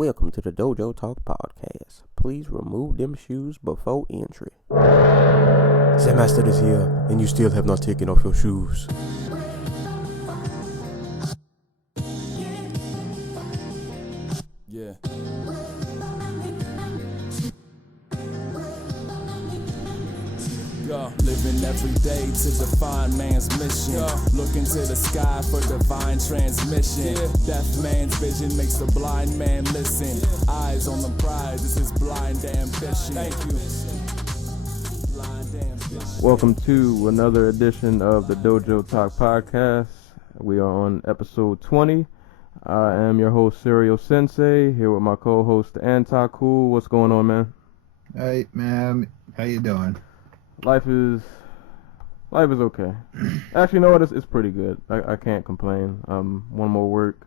Welcome to the Dojo Talk Podcast. Please remove them shoes before entry. The master is here, and you still have not taken off your shoes. Yeah. Living every day to define man's mission. Look into the sky for divine transmission. Deaf man's vision makes the blind man listen. Eyes on the prize, this is blind ambition. Thank you. Blind ambition. Welcome to another edition of the Dojo Talk Podcast. We are on episode 20. I am your host, Serial Sensei, here with my co-host, Antaku. What's going on, man? Hey, man. How you doing? Life is okay. Actually, you know what? It's pretty good. I can't complain. One more work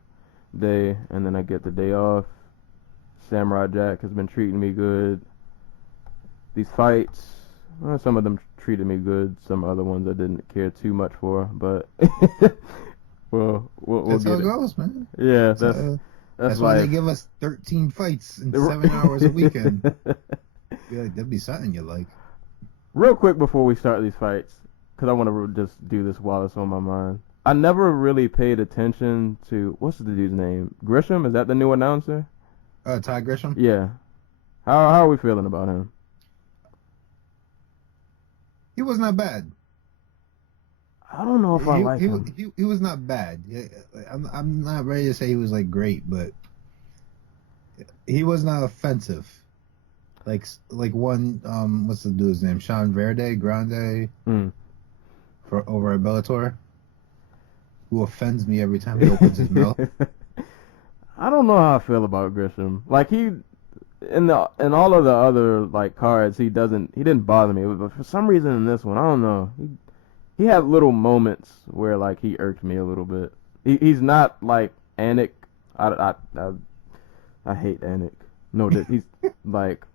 day, and then I get the day off. Samurai Jack has been treating me good. These fights, some of them treated me good. Some other ones I didn't care too much for, but we'll that's get how it it goes, man. Yeah, that's why they give us 13 fights in 7 hours a weekend. That'd be something you like. Real quick before we start these fights, because I want to just do this while it's on my mind. I never really paid attention to, what's the dude's name? Grisham? Is that the new announcer? Ty Grisham? Yeah. How are we feeling about him? He was not bad. I don't know if I like him. He was not bad. I'm not ready to say he was like great, but he was not offensive. Like one, what's the dude's name? Sean Grande for over at Bellator, who offends me every time he opens his mouth. I don't know how I feel about Grisham. Like in all of the other like cards, he didn't bother me, but for some reason in this one, I don't know. He had little moments where like he irked me a little bit. He's not like Anik. I hate Anik. No, he's like.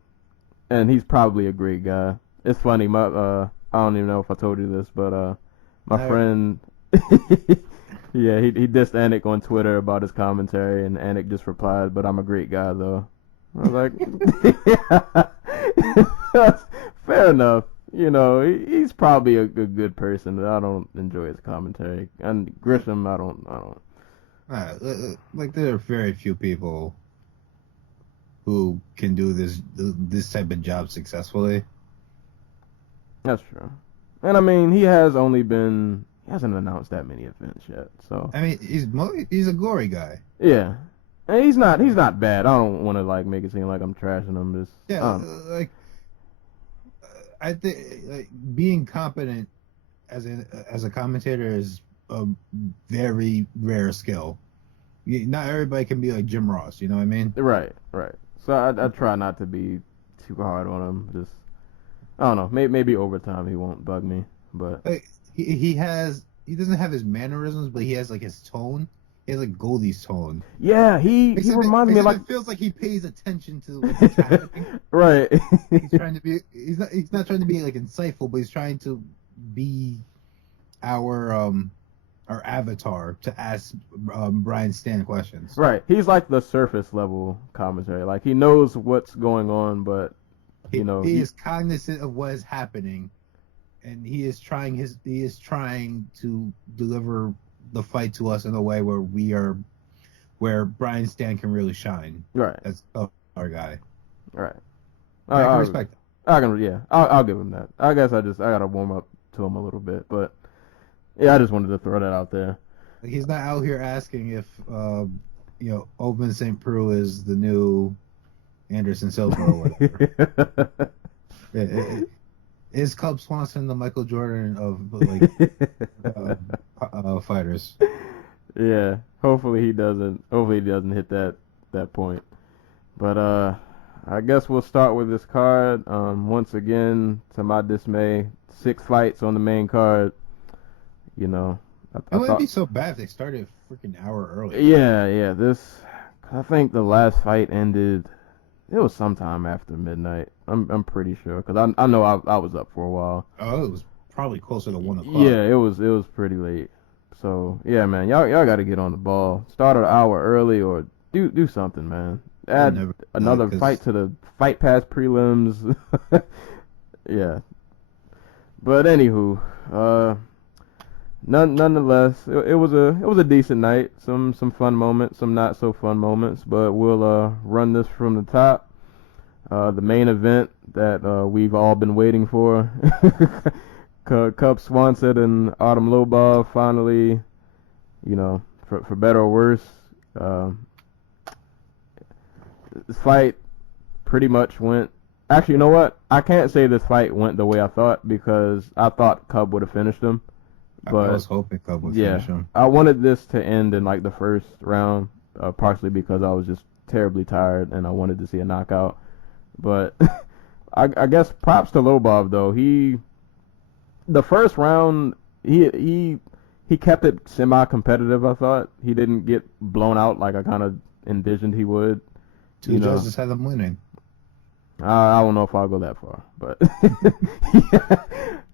And he's probably a great guy. It's funny, I don't even know if I told you this, but my friend, yeah, he dissed Anik on Twitter about his commentary, and Anik just replied, "But I'm a great guy, though." I was like, fair enough. You know, he's probably a good person, but I don't enjoy his commentary. And Grisham, I don't. Like there are very few people who can do this type of job successfully. That's true. And I mean, he hasn't announced that many events yet. So I mean, he's a glory guy. Yeah, and he's not bad. I don't want to like make it seem like I'm trashing him. I think like, being competent as a commentator is a very rare skill. Not everybody can be like Jim Ross. You know what I mean? Right. So I try not to be too hard on him. Just, I don't know. Maybe over time he won't bug me. But he doesn't have his mannerisms, but he has like his tone. He has like Goldie's tone. Yeah, he reminds me of like. It feels like he pays attention to what's happening. Right. He's trying to be. He's not trying to be like insightful, but he's trying to be our avatar to ask Brian Stan questions. Right. He's like the surface level commentary. Like he knows what's going on, but he is cognizant of what is happening, and he is trying to deliver the fight to us in a way where Brian Stan can really shine. Right. That's our guy. Right. I can respect that. I'll give him that. I guess I gotta warm up to him a little bit, but. Yeah, I just wanted to throw that out there. He's not out here asking if, Open St. Preux is the new Anderson Silva or whatever. Is Cub Swanson the Michael Jordan of fighters? Yeah, hopefully he doesn't hit that point. But I guess we'll start with this card. Once again, to my dismay, 6 fights on the main card. You know, it wouldn't be so bad if they started a freaking hour early. Yeah. I think the last fight ended. It was sometime after midnight. I'm pretty sure because I know I was up for a while. Oh, it was probably closer to 1 o'clock. Yeah, it was pretty late. So yeah, man, y'all got to get on the ball. Start an hour early or do something, man. add another fight to the Fight Pass prelims. Yeah. But anywho, nonetheless, it was a decent night. Some fun moments, some not so fun moments. But we'll run this from the top. The main event that we've all been waiting for. Cub Swanson and Artem Lobov finally, for better or worse, this fight pretty much went. Actually, you know what? I can't say this fight went the way I thought, because I thought Cub would have finished him. But I was hoping Cub would finish him. I wanted this to end in like the first round, partially because I was just terribly tired and I wanted to see a knockout. But I guess props to Lobov though. The first round he kept it semi-competitive. I thought he didn't get blown out like I kind of envisioned he would. Two judges had him winning. I don't know if I'll go that far, but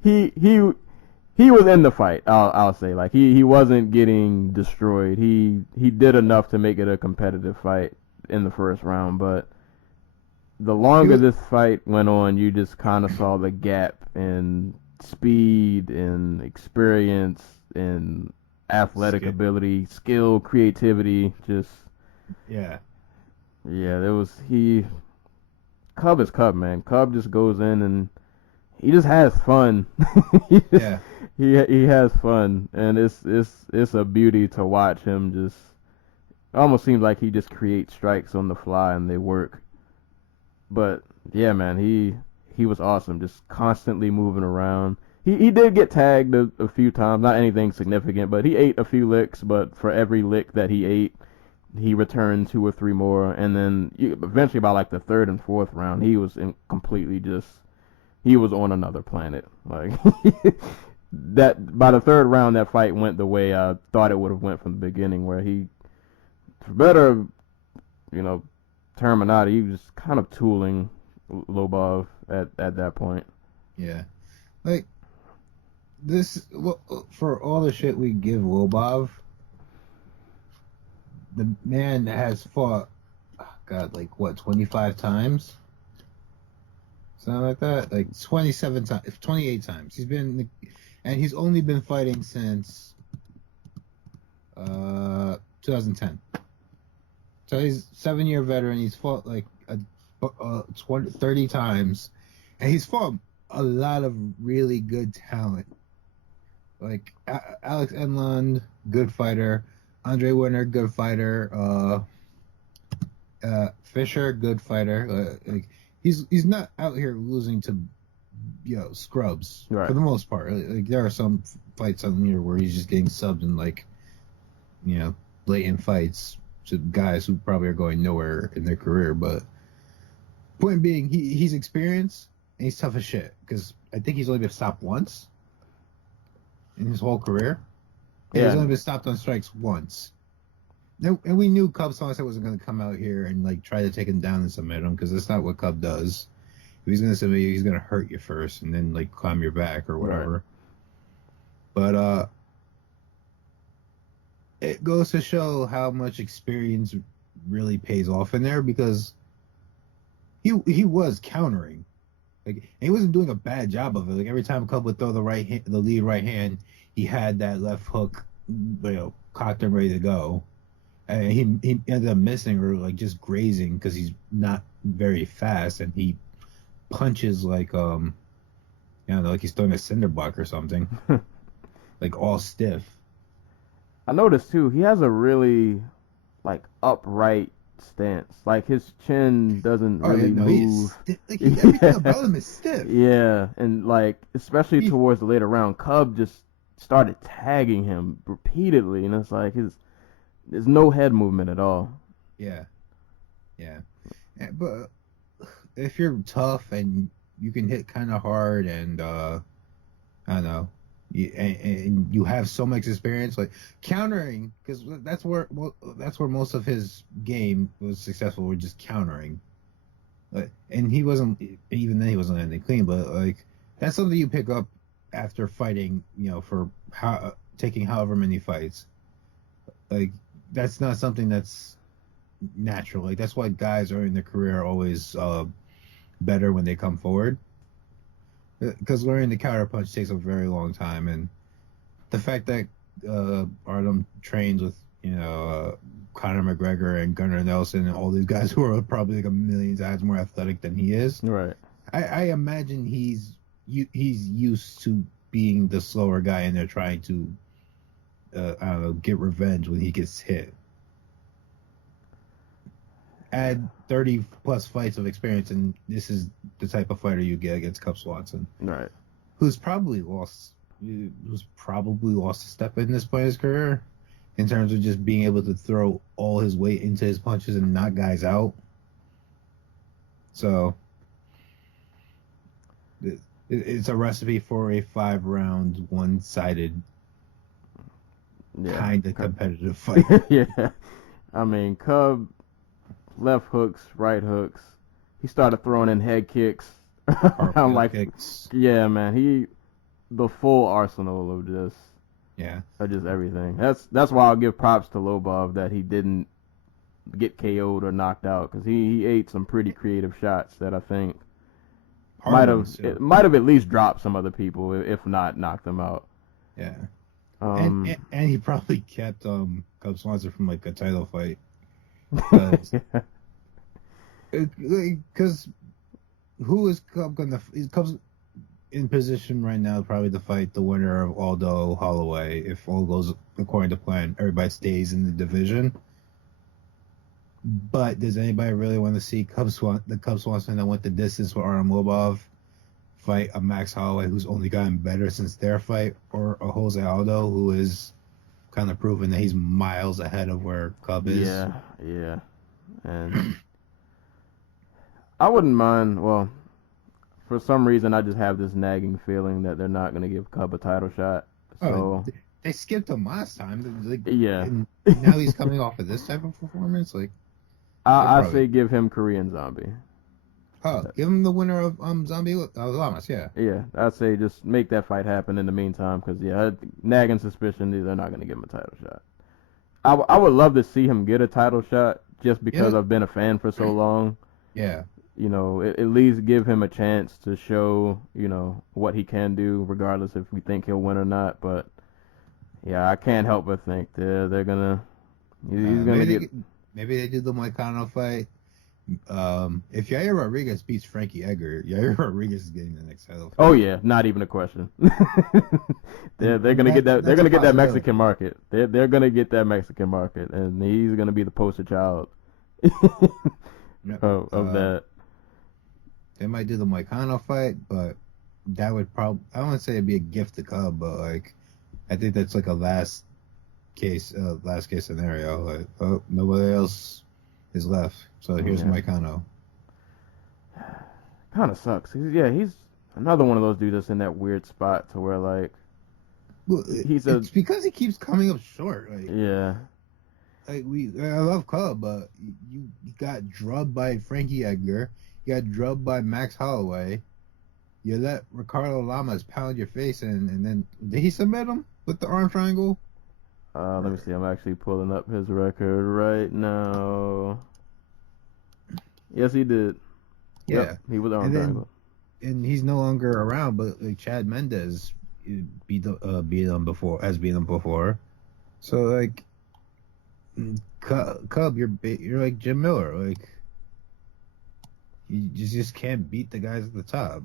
he was in the fight. I'll say, like, he wasn't getting destroyed. He did enough to make it a competitive fight in the first round, but the longer this fight went on, you just kind of saw the gap in speed and experience and athletic ability, skill, creativity. Just there was Cub is Cub, man. Cub just goes in and he just has fun. He has fun, and it's a beauty to watch him. Just it almost seems like he just creates strikes on the fly and they work. But yeah, man, he was awesome, just constantly moving around. He did get tagged a few times, not anything significant, but he ate a few licks. But for every lick that he ate, he returned 2 or 3 more, and then eventually by like the 3rd and 4th round, he was he was on another planet. Like that by the 3rd round, that fight went the way I thought it would have went from the beginning, where he, for better, term or not, he was kind of tooling Lobov at that point. Yeah, like this for all the shit we give Lobov. The man has fought, 25 times? Something like that? Like 27 times, 28 times. He's only been fighting since 2010. So he's a 7-year veteran. He's fought 30 times. And he's fought a lot of really good talent. Like Alex Enlund, good fighter. Andre Winter, good fighter. Fisher, good fighter. He's not out here losing to scrubs for the most part. Like there are some fights on here where he's just getting subbed in late in fights to guys who probably are going nowhere in their career. But point being, he's experienced and he's tough as shit, because I think he's only been stopped once in his whole career. Yeah. He's only been stopped on strikes once. And we knew Cub Swanson wasn't going to come out here and try to take him down and submit him, because that's not what Cub does. If he's going to submit you, he's going to hurt you first and then climb your back or whatever. Right. But it goes to show how much experience really pays off in there, because he was countering. And he wasn't doing a bad job of it. Every time Cub would throw the lead right hand, he had that left hook, cocked and ready to go. And he ended up missing or just grazing, because he's not very fast, and he punches like he's throwing a cinder block or something, all stiff. I noticed too, he has a really upright stance. His chin doesn't really move. Everything about him is stiff. Yeah, and especially towards the later round, Cub just started tagging him repeatedly, and it's there's no head movement at all. Yeah. But if you're tough and you can hit kind of hard, and I don't know, and you have so much experience, countering, because that's where most of his game was successful. We're just countering, and he wasn't anything clean, but that's something you pick up after fighting, for taking however many fights. That's not something that's natural. Like that's why guys early in their career are always better when they come forward. Because learning the counter punch takes a very long time, and the fact that Artem trains with Conor McGregor and Gunnar Nelson and all these guys who are probably like a million times more athletic than he is. Right. I imagine he's used to being the slower guy, and they're trying to I don't know, get revenge when he gets hit. Add 30 plus fights of experience, and this is the type of fighter you get against Cub Swanson, Right. who's probably lost a step in this point in his career in terms of just being able to throw all his weight into his punches and knock guys out. So it's a recipe for a 5-round, one-sided kind of competitive fight. Yeah. I mean, Cub, left hooks, right hooks. He started throwing in head kicks. I'm like, kicks. Yeah, man. The full arsenal of just everything. That's why I'll give props to Lobov that he didn't get KO'd or knocked out, because he ate some pretty creative shots that I think might have at least dropped some other people, if not knocked them out. Yeah. And he probably kept Cub Swanson from like a title fight. Because who is Cub gonna? Cub's in position right now probably to fight the winner of Aldo Holloway if all goes according to plan. Everybody stays in the division. But does anybody really want to see the Cub Swanson that went the distance with Artem Lobov fight a Max Holloway who's only gotten better since their fight, or a Jose Aldo who is kind of proving that he's miles ahead of where Cub is? Yeah. And I wouldn't mind, well, for some reason I just have this nagging feeling that they're not going to give Cub a title shot. So they skipped him last time. Like, yeah. And now he's coming off of this type of performance. Like, I say give him Korean Zombie. Oh, give him the winner of Zombie Lamas, yeah. Yeah, I'd say just make that fight happen in the meantime, because, nagging suspicion, they're not going to give him a title shot. I would love to see him get a title shot just because I've been a fan for so long. Yeah. At least give him a chance to show, what he can do, regardless if we think he'll win or not. But, yeah, I can't help but think they're going to... He's going to get... Maybe they do the Moicano fight. If Yair Rodriguez beats Frankie Edgar, Yair Rodriguez is getting the next title fight. Oh yeah, not even a question. they're gonna get that. They're gonna get that Mexican market. They're gonna get that Mexican market, and he's gonna be the poster child of that. They might do the Moicano fight, but that would probably, I don't want to say it'd be a gift to Cub, but like I think that's like a last case scenario. Like, nobody else is left, so here's Moicano. Kind of sucks. He's another one of those dudes that's in that weird spot to where like it's because he keeps coming up short. Like, like I love Cub, but you got drubbed by Frankie Edgar, you got drubbed by Max Holloway, you let Ricardo Lamas pound your face in, and then did he submit him with the arm triangle? Let me see. I'm actually pulling up his record right now. Yes, he did. Yeah, yep, he was arm triangle. And he's no longer around. But like Chad Mendez beat him before. So like, Cub, you're like Jim Miller. Like, you just can't beat the guys at the top.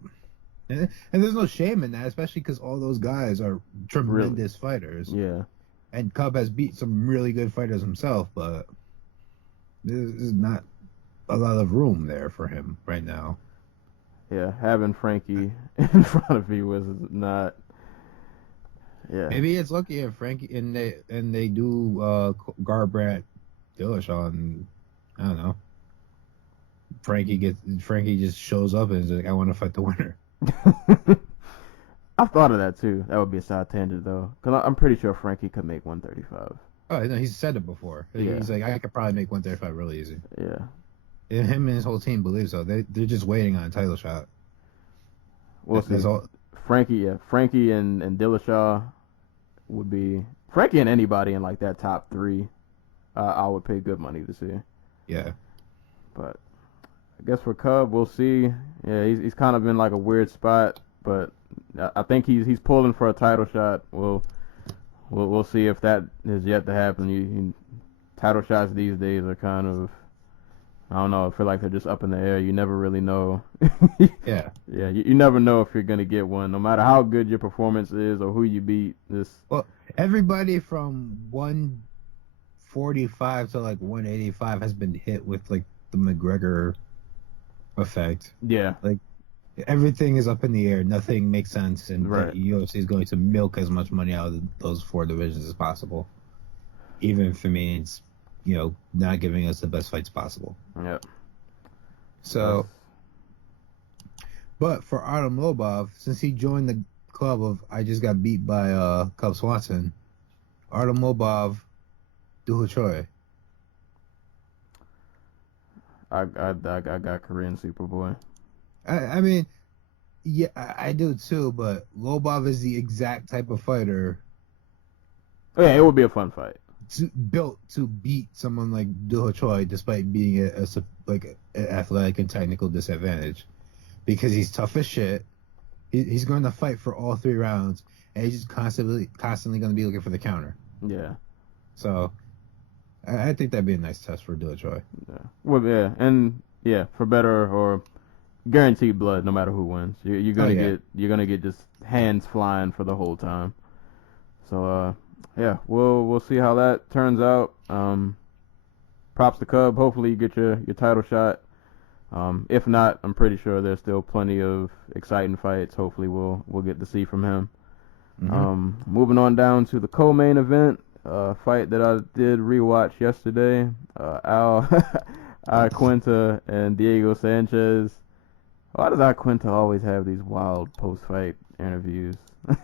And there's no shame in that, especially because all those guys are tremendous fighters. Yeah. And Cub has beat some really good fighters himself, but there's not a lot of room there for him right now. Yeah, having Frankie in front of you was not. Yeah. Maybe it's lucky if Frankie and they do Garbrandt Dillashaw, and I don't know. Frankie just shows up and is like, I want to fight the winner. I thought of that too. That would be a side tangent though, because I'm pretty sure Frankie could make 135. Oh no, he's said it before. Yeah. He's like, I could probably make 135 really easy. Yeah. And him and his whole team believe so. They're just waiting on a title shot. We'll see. Frankie and Dillashaw would be Frankie and anybody in like that top three. I would pay good money to see. Yeah. But I guess for Cub, we'll see. Yeah, he's kind of in like a weird spot, but I think he's pulling for a title shot. We'll see if that is yet to happen. Title shots these days are kind of, I don't know, I feel like they're just up in the air. You never really know. Yeah. Yeah, you never know if you're gonna get one, no matter how good your performance is or who you beat. Well, everybody from 145 to like 185 has been hit with like the McGregor effect. Yeah. Like everything is up in the air. Nothing makes sense, and Right. the UFC is going to milk as much money out of those 4 divisions as possible, even if it means, not giving us the best fights possible. Yep. So, but for Artem Lobov, since he joined the club of I just got beat by Cub Swanson, Artem Lobov, Doo Ho Choi. I got Korean Superboy. I mean, yeah, I do too, but Lobov is the exact type of fighter Yeah, it would be a fun fight. built to beat someone like Doo Ho Choi despite being an athletic and technical disadvantage, because he's tough as shit. He's going to fight for all 3 rounds, and he's just constantly going to be looking for the counter. Yeah. So I think that'd be a nice test for Doo Ho Choi. Yeah. Well, yeah, and yeah, for better or guaranteed blood, no matter who wins. You're gonna get just hands flying for the whole time. So yeah, we'll see how that turns out. Props to Cub. Hopefully you get your title shot. If not, I'm pretty sure there's still plenty of exciting fights. Hopefully we'll get to see from him. Mm-hmm. Moving on down to the co-main event, fight that I did rewatch yesterday. Al Quinta and Diego Sanchez. Why does Quinta always have these wild post-fight interviews?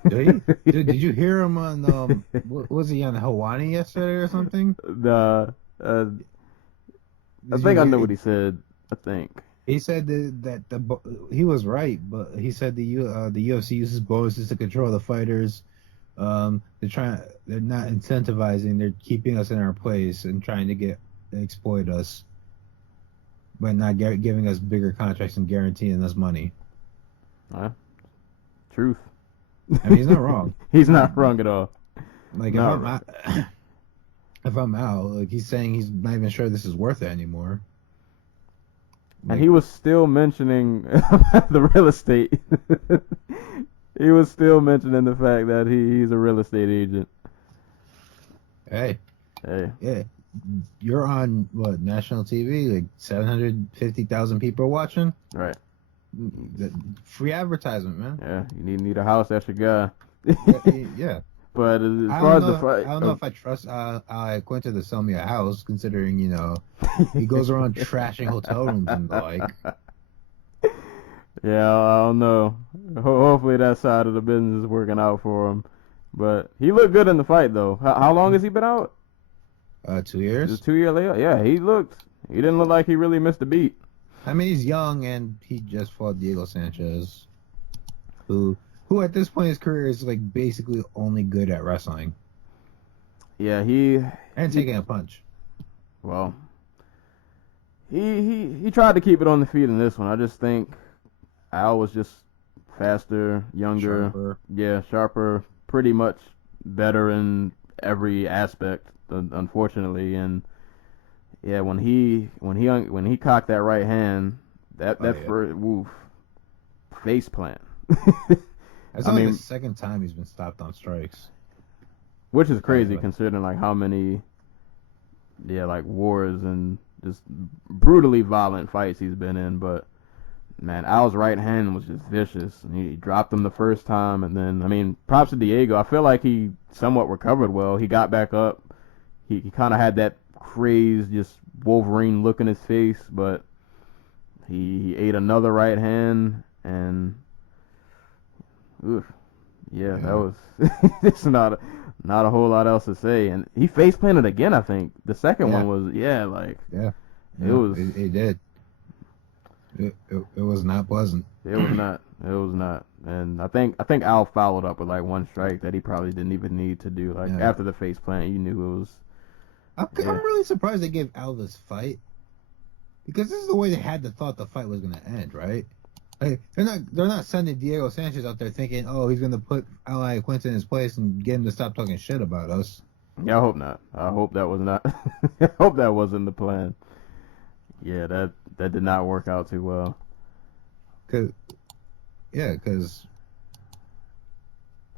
Dude, did you hear him on was he on Hawani yesterday or something? I think I know what he said. I think he said that he was right, but he said the UFC uses bonuses to control the fighters. They're not incentivizing. They're keeping us in our place and trying to exploit us, but not giving us bigger contracts and guaranteeing us money. Truth. I mean, he's not wrong. He's not wrong at all. Like if I'm out, like he's saying he's not even sure this is worth it anymore. And he was still mentioning the real estate. He was still mentioning the fact that he's a real estate agent. Hey. Yeah. You're on national TV, like 750,000 people watching. Right. Free advertisement, man. Yeah, you need a house. That's your guy. Yeah. But as far as the fight, I don't know if I trust Quinta to sell me a house, considering he goes around trashing hotel rooms and the like. Yeah, I don't know. Hopefully that side of the business is working out for him. But he looked good in the fight, though. How long has he been out? 2 years. Just 2 year layout. Yeah, he didn't look like he really missed a beat. I mean, he's young, and he just fought Diego Sanchez, who at this point in his career is like basically only good at wrestling. Yeah, taking a punch. Well, he tried to keep it on the feet in this one. I just think Al was just faster, younger, sharper, pretty much better in every aspect, unfortunately. And yeah, when he cocked that right hand, face plant. That's only the second time he's been stopped on strikes. Which is crazy considering like how many wars and just brutally violent fights he's been in. But man, Al's right hand was just vicious. He dropped him the first time, and then props to Diego. I feel like he somewhat recovered well. He got back up. He kind of had that crazed, just Wolverine look in his face, but he ate another right hand, and that was it's not a whole lot else to say. And he face planted again. I think the second one was it was. It did. It was not pleasant. It was not. It was not. And I think Al followed up with like one strike that he probably didn't even need to do. After the face plant, you knew it was. I'm really surprised they gave Al this fight. because this is the way they had the thought the fight was gonna end, right? Like, they're not sending Diego Sanchez out there thinking, oh, he's gonna put Ally Quinta in his place and get him to stop talking shit about us. Yeah, I hope not. I hope that was not. I hope that wasn't the plan. Yeah, that did not work out too well. Because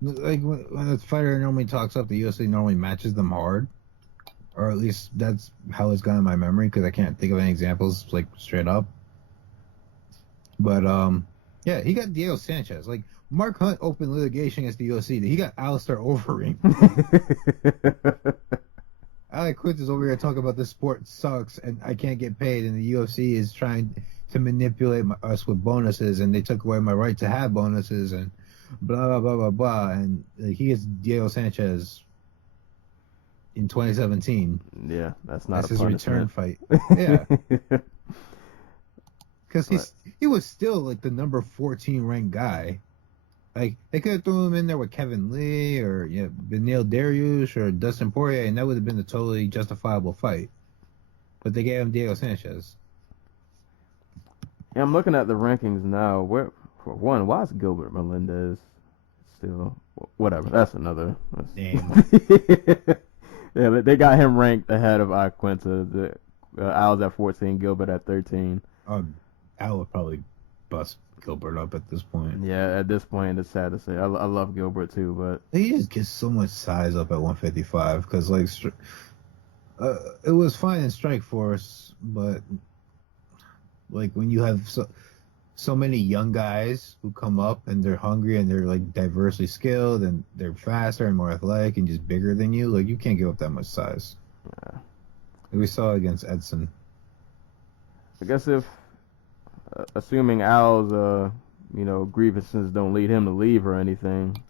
like when a fighter normally talks up, the UFC normally matches them hard, or at least that's how it's gone in my memory. Because I can't think of any examples like straight up. But yeah, he got Diego Sanchez. Like Mark Hunt opened litigation against the UFC. He got Alistair Overeem. Alex Quintas over here talking about this sport sucks and I can't get paid, and the UFC is trying to manipulate us with bonuses, and they took away my right to have bonuses, and blah blah blah blah blah. And he gets Diego Sanchez in 2017. Yeah, that's not that's a his return punishment. fight. Yeah. Because he was still like the number 14 ranked guy. Like they could have thrown him in there with Kevin Lee or Beneil Dariush or Dustin Poirier, and that would have been a totally justifiable fight. But they gave him Diego Sanchez. Yeah, I'm looking at the rankings now. Where for one, why is Gilbert Melendez still whatever? That's another Name. Yeah, they got him ranked ahead of Iaquinta. Al's at 14, Gilbert at 13. Al would probably bust Gilbert up at this point. Yeah, at this point, it's sad to say. I love Gilbert too, but He just gets so much size up at 155 because like it was fine in Strikeforce, but like when you have so many young guys who come up and they're hungry and they're like diversely skilled and they're faster and more athletic and just bigger than you, like you can't give up that much size. Yeah. Like we saw against Edson. I guess if assuming Al's grievances don't lead him to leave or anything,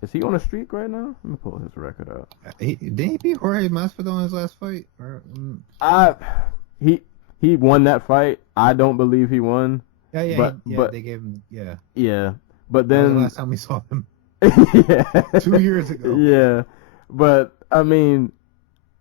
is he on a streak right now? Let me pull his record up. Did he beat Jorge Masvidal in his last fight? He won that fight. I don't believe he won. Yeah, but they gave him Yeah, but then the last time we saw him, yeah, 2 years ago. Yeah, but I mean,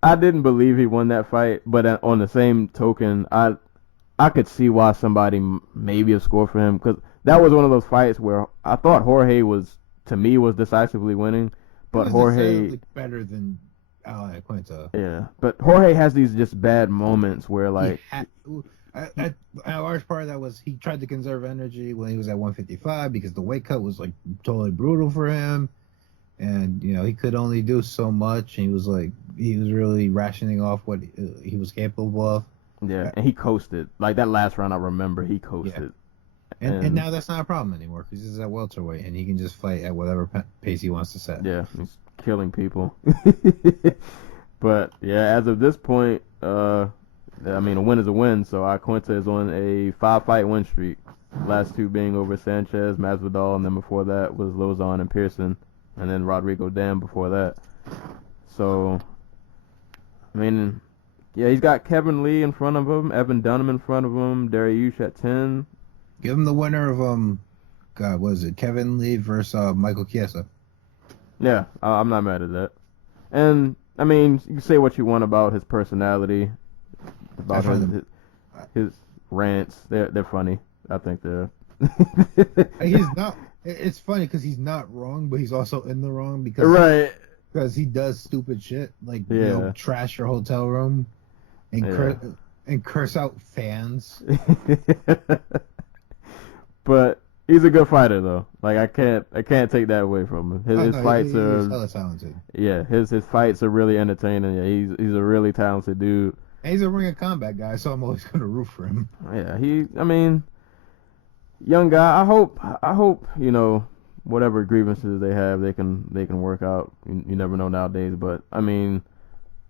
I didn't believe he won that fight. But on the same token, I could see why somebody maybe have scored for him, because that was one of those fights where I thought Jorge was decisively winning, but Jorge better than Ally Quinta. Yeah, but Jorge has these just bad moments where like a large part of that was he tried to conserve energy when he was at 155 because the weight cut was like totally brutal for him, and he could only do so much. And he was really rationing off what he was capable of. Yeah, and he coasted. Like that last round, I remember he coasted. Yeah. And now that's not a problem anymore because he's at welterweight and he can just fight at whatever pace he wants to set. Yeah, he's killing people. But yeah, as of this point, I mean, a win is a win. So Iaquinta is on a 5-fight win streak. Last two being over Sanchez, Masvidal, and then before that was Lozon and Pearson, and then Rodrigo Dam before that. So, I mean, yeah, he's got Kevin Lee in front of him, Evan Dunham in front of him, Dariush at 10. Give him the winner of God, what is it? Kevin Lee versus Michael Chiesa. Yeah, I'm not mad at that. And I mean, you can say what you want about his personality, about his rants. They're funny. I think they're. He's not. It's funny because he's not wrong, but he's also in the wrong because he does stupid shit like trash your hotel room and curse out fans. But he's a good fighter though. Like I can't take that away from him. His fights are he's hella talented. Yeah, his fights are really entertaining. Yeah, he's a really talented dude. And he's a Ring of Combat guy, so I'm always gonna root for him. Yeah, I mean, young guy. I hope whatever grievances they have, they can work out. You never know nowadays, but I mean,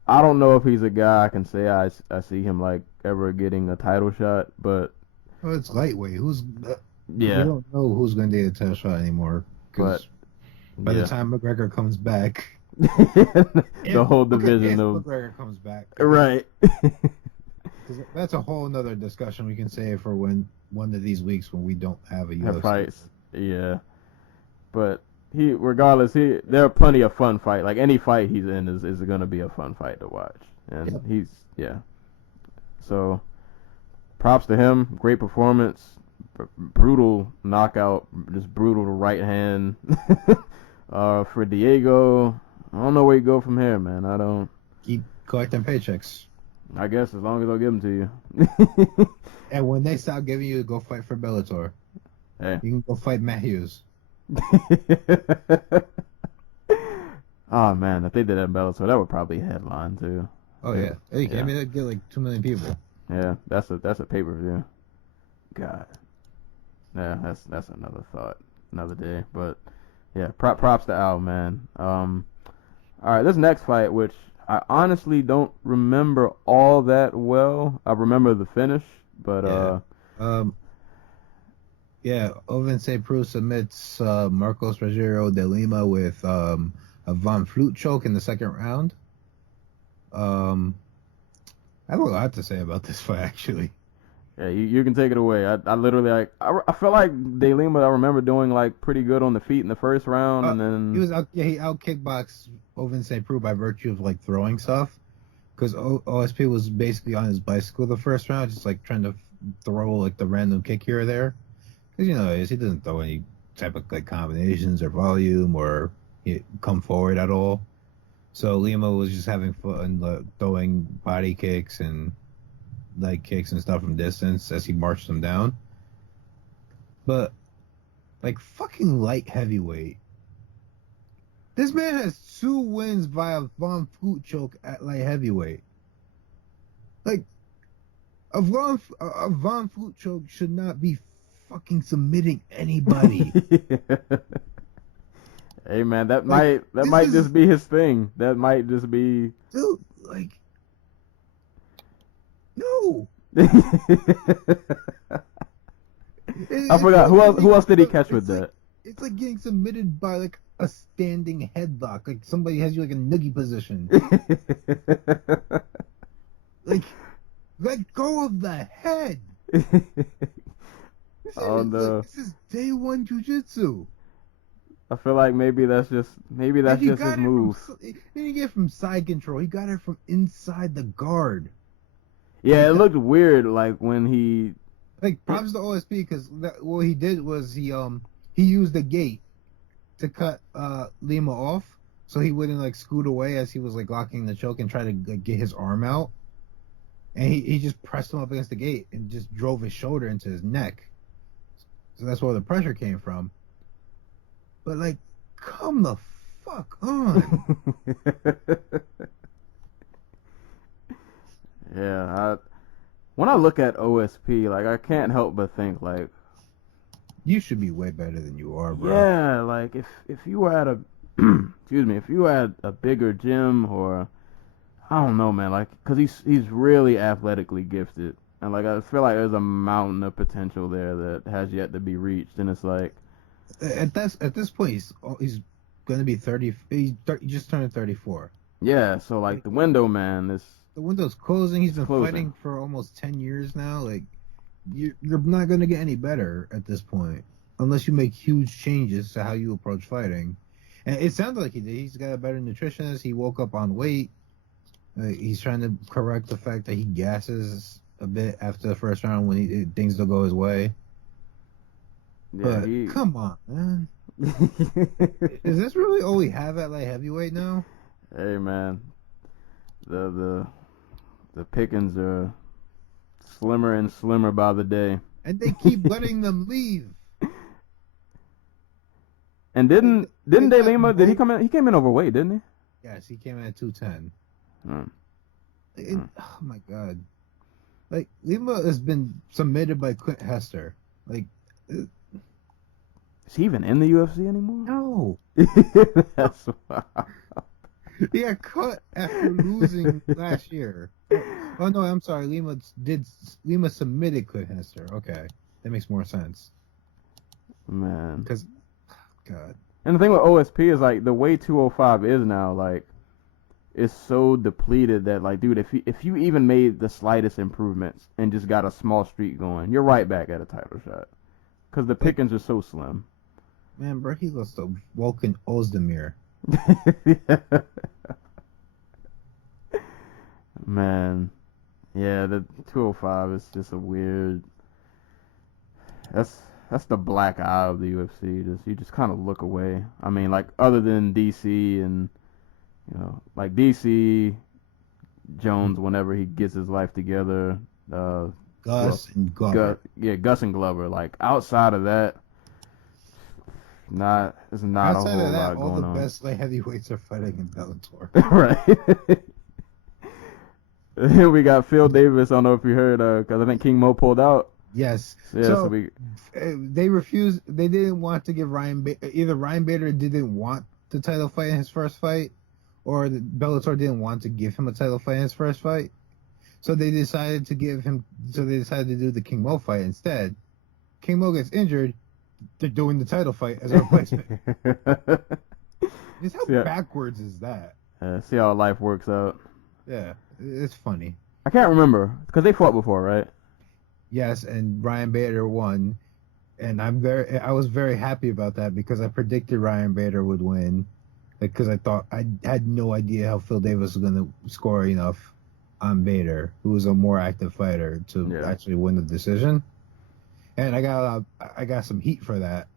I don't know if he's a guy I can say I see him like ever getting a title shot, but it's lightweight. Yeah. We don't know who's going to get a title shot anymore. Because by the time McGregor comes back, the whole division if of McGregor comes back, right? That's a whole nother discussion we can save for one of these weeks when we don't have a UFC fights. Yeah, but there are plenty of fun fight. Like any fight he's in is going to be a fun fight to watch, and So props to him. Great performance. Brutal knockout. Just brutal right hand. For Diego, I don't know where you go from here, man. I don't. Keep collecting paychecks. I guess as long as they'll give them to you. And when they stop giving you, go fight for Bellator. Hey. You can go fight Matt Hughes. Oh man, if they did that in Bellator, that would probably headline too. Oh yeah. Hey, I mean, they'd get like 2 million people. Yeah, that's a pay-per-view. God. Yeah, that's another thought, another day. But yeah, props to Al, man. All right, this next fight, which I honestly don't remember all that well. I remember the finish, but Ovince Prue submits Marcos Rogerio de Lima with a Von Flute choke in the second round. I have a lot to say about this fight, actually. Yeah, you can take it away. I literally I feel like De Lima, I remember doing like pretty good on the feet in the first round, and then he out kickboxed Ovince Prue by virtue of like throwing stuff, because OSP was basically on his bicycle the first round, just like trying to throw like the random kick here or there, because he doesn't throw any type of like combinations or volume or come forward at all. So Lima was just having fun throwing body kicks and leg kicks and stuff from distance as he marched them down. But like fucking light heavyweight, this man has 2 wins via Von Flute choke at light heavyweight. Like a Von Flute choke should not be fucking submitting anybody. Hey man, that might just be his thing. That might just be. Dude, like, no. I forgot who else did he catch with that? It's like getting submitted by like a standing headlock, like somebody has you like a noogie position. Like, let go of the head. This is day one jiu-jitsu. I feel like maybe that's just his move. He didn't get it from side control. He got it from inside the guard. Yeah, it looked weird. Like when he. Like props to OSP because what he did was he used the gate to cut Lima off, so he wouldn't like scoot away as he was like locking the choke and try to like, get his arm out. And he just pressed him up against the gate and just drove his shoulder into his neck. So that's where the pressure came from. But like, come the fuck on. Yeah, when I look at OSP, like I can't help but think like, you should be way better than you are, bro. Yeah, like if you were at a if you were at a bigger gym or I don't know, man, like cuz he's really athletically gifted. And like I feel like there's a mountain of potential there that has yet to be reached, and it's like at this point he's going to be 30. He just turned 34. Yeah, so like the window, man, the window's closing. He's been closing. Fighting for almost 10 years now. Like you're not going to get any better at this point unless you make huge changes to how you approach fighting. And it sounds like he did. He's got a better nutritionist. He woke up on weight. He's trying to correct the fact that he gasses a bit after the first round when things don't go his way. Yeah, but come on, man. Is this really all we have at light heavyweight now? Hey, man. The pickings are slimmer and slimmer by the day. And they keep letting them leave. And didn't De Lima, did he come in? He came in overweight, didn't he? Yes, he came in at 210. Oh my god. Like, Lima has been submitted by Clint Hester. Like, is he even in the UFC anymore? No. That's wild. He got cut after losing last year. Oh no, I'm sorry. Lima submitted Clint Hester. Okay, that makes more sense. Man, because God. And the thing with OSP is like the way 205 is now, like it's so depleted that like, dude, if you even made the slightest improvements and just got a small streak going, you're right back at a title shot. Because the pickings are so slim. Man, bro, he lost to Volkan Ozdemir. Man, Yeah, the 205 is just a weird. That's the black eye of the UFC. You just kind of look away. I mean, like other than DC and like DC Jones whenever he gets his life together. Gus and Glover. Gus and Glover. Like outside of that, there's not Outside a whole of that, lot all going the on. best light heavyweights are fighting in Bellator. Right. We got Phil Davis. I don't know if you heard, because I think King Mo pulled out. Yes. Yeah, so we. They refused. They didn't want to give either Ryan Bader didn't want the title fight in his first fight, or Bellator didn't want to give him a title fight in his first fight. So they decided to do the King Mo fight instead. King Mo gets injured. They're doing the title fight as a replacement. Just how backwards is that? See how life works out. Yeah, it's funny. I can't remember because they fought before, right? Yes, and Ryan Bader won, and I was very happy about that because I predicted Ryan Bader would win, because I thought I had no idea how Phil Davis was going to score enough on Bader, who was a more active fighter, to actually win the decision. And I got some heat for that,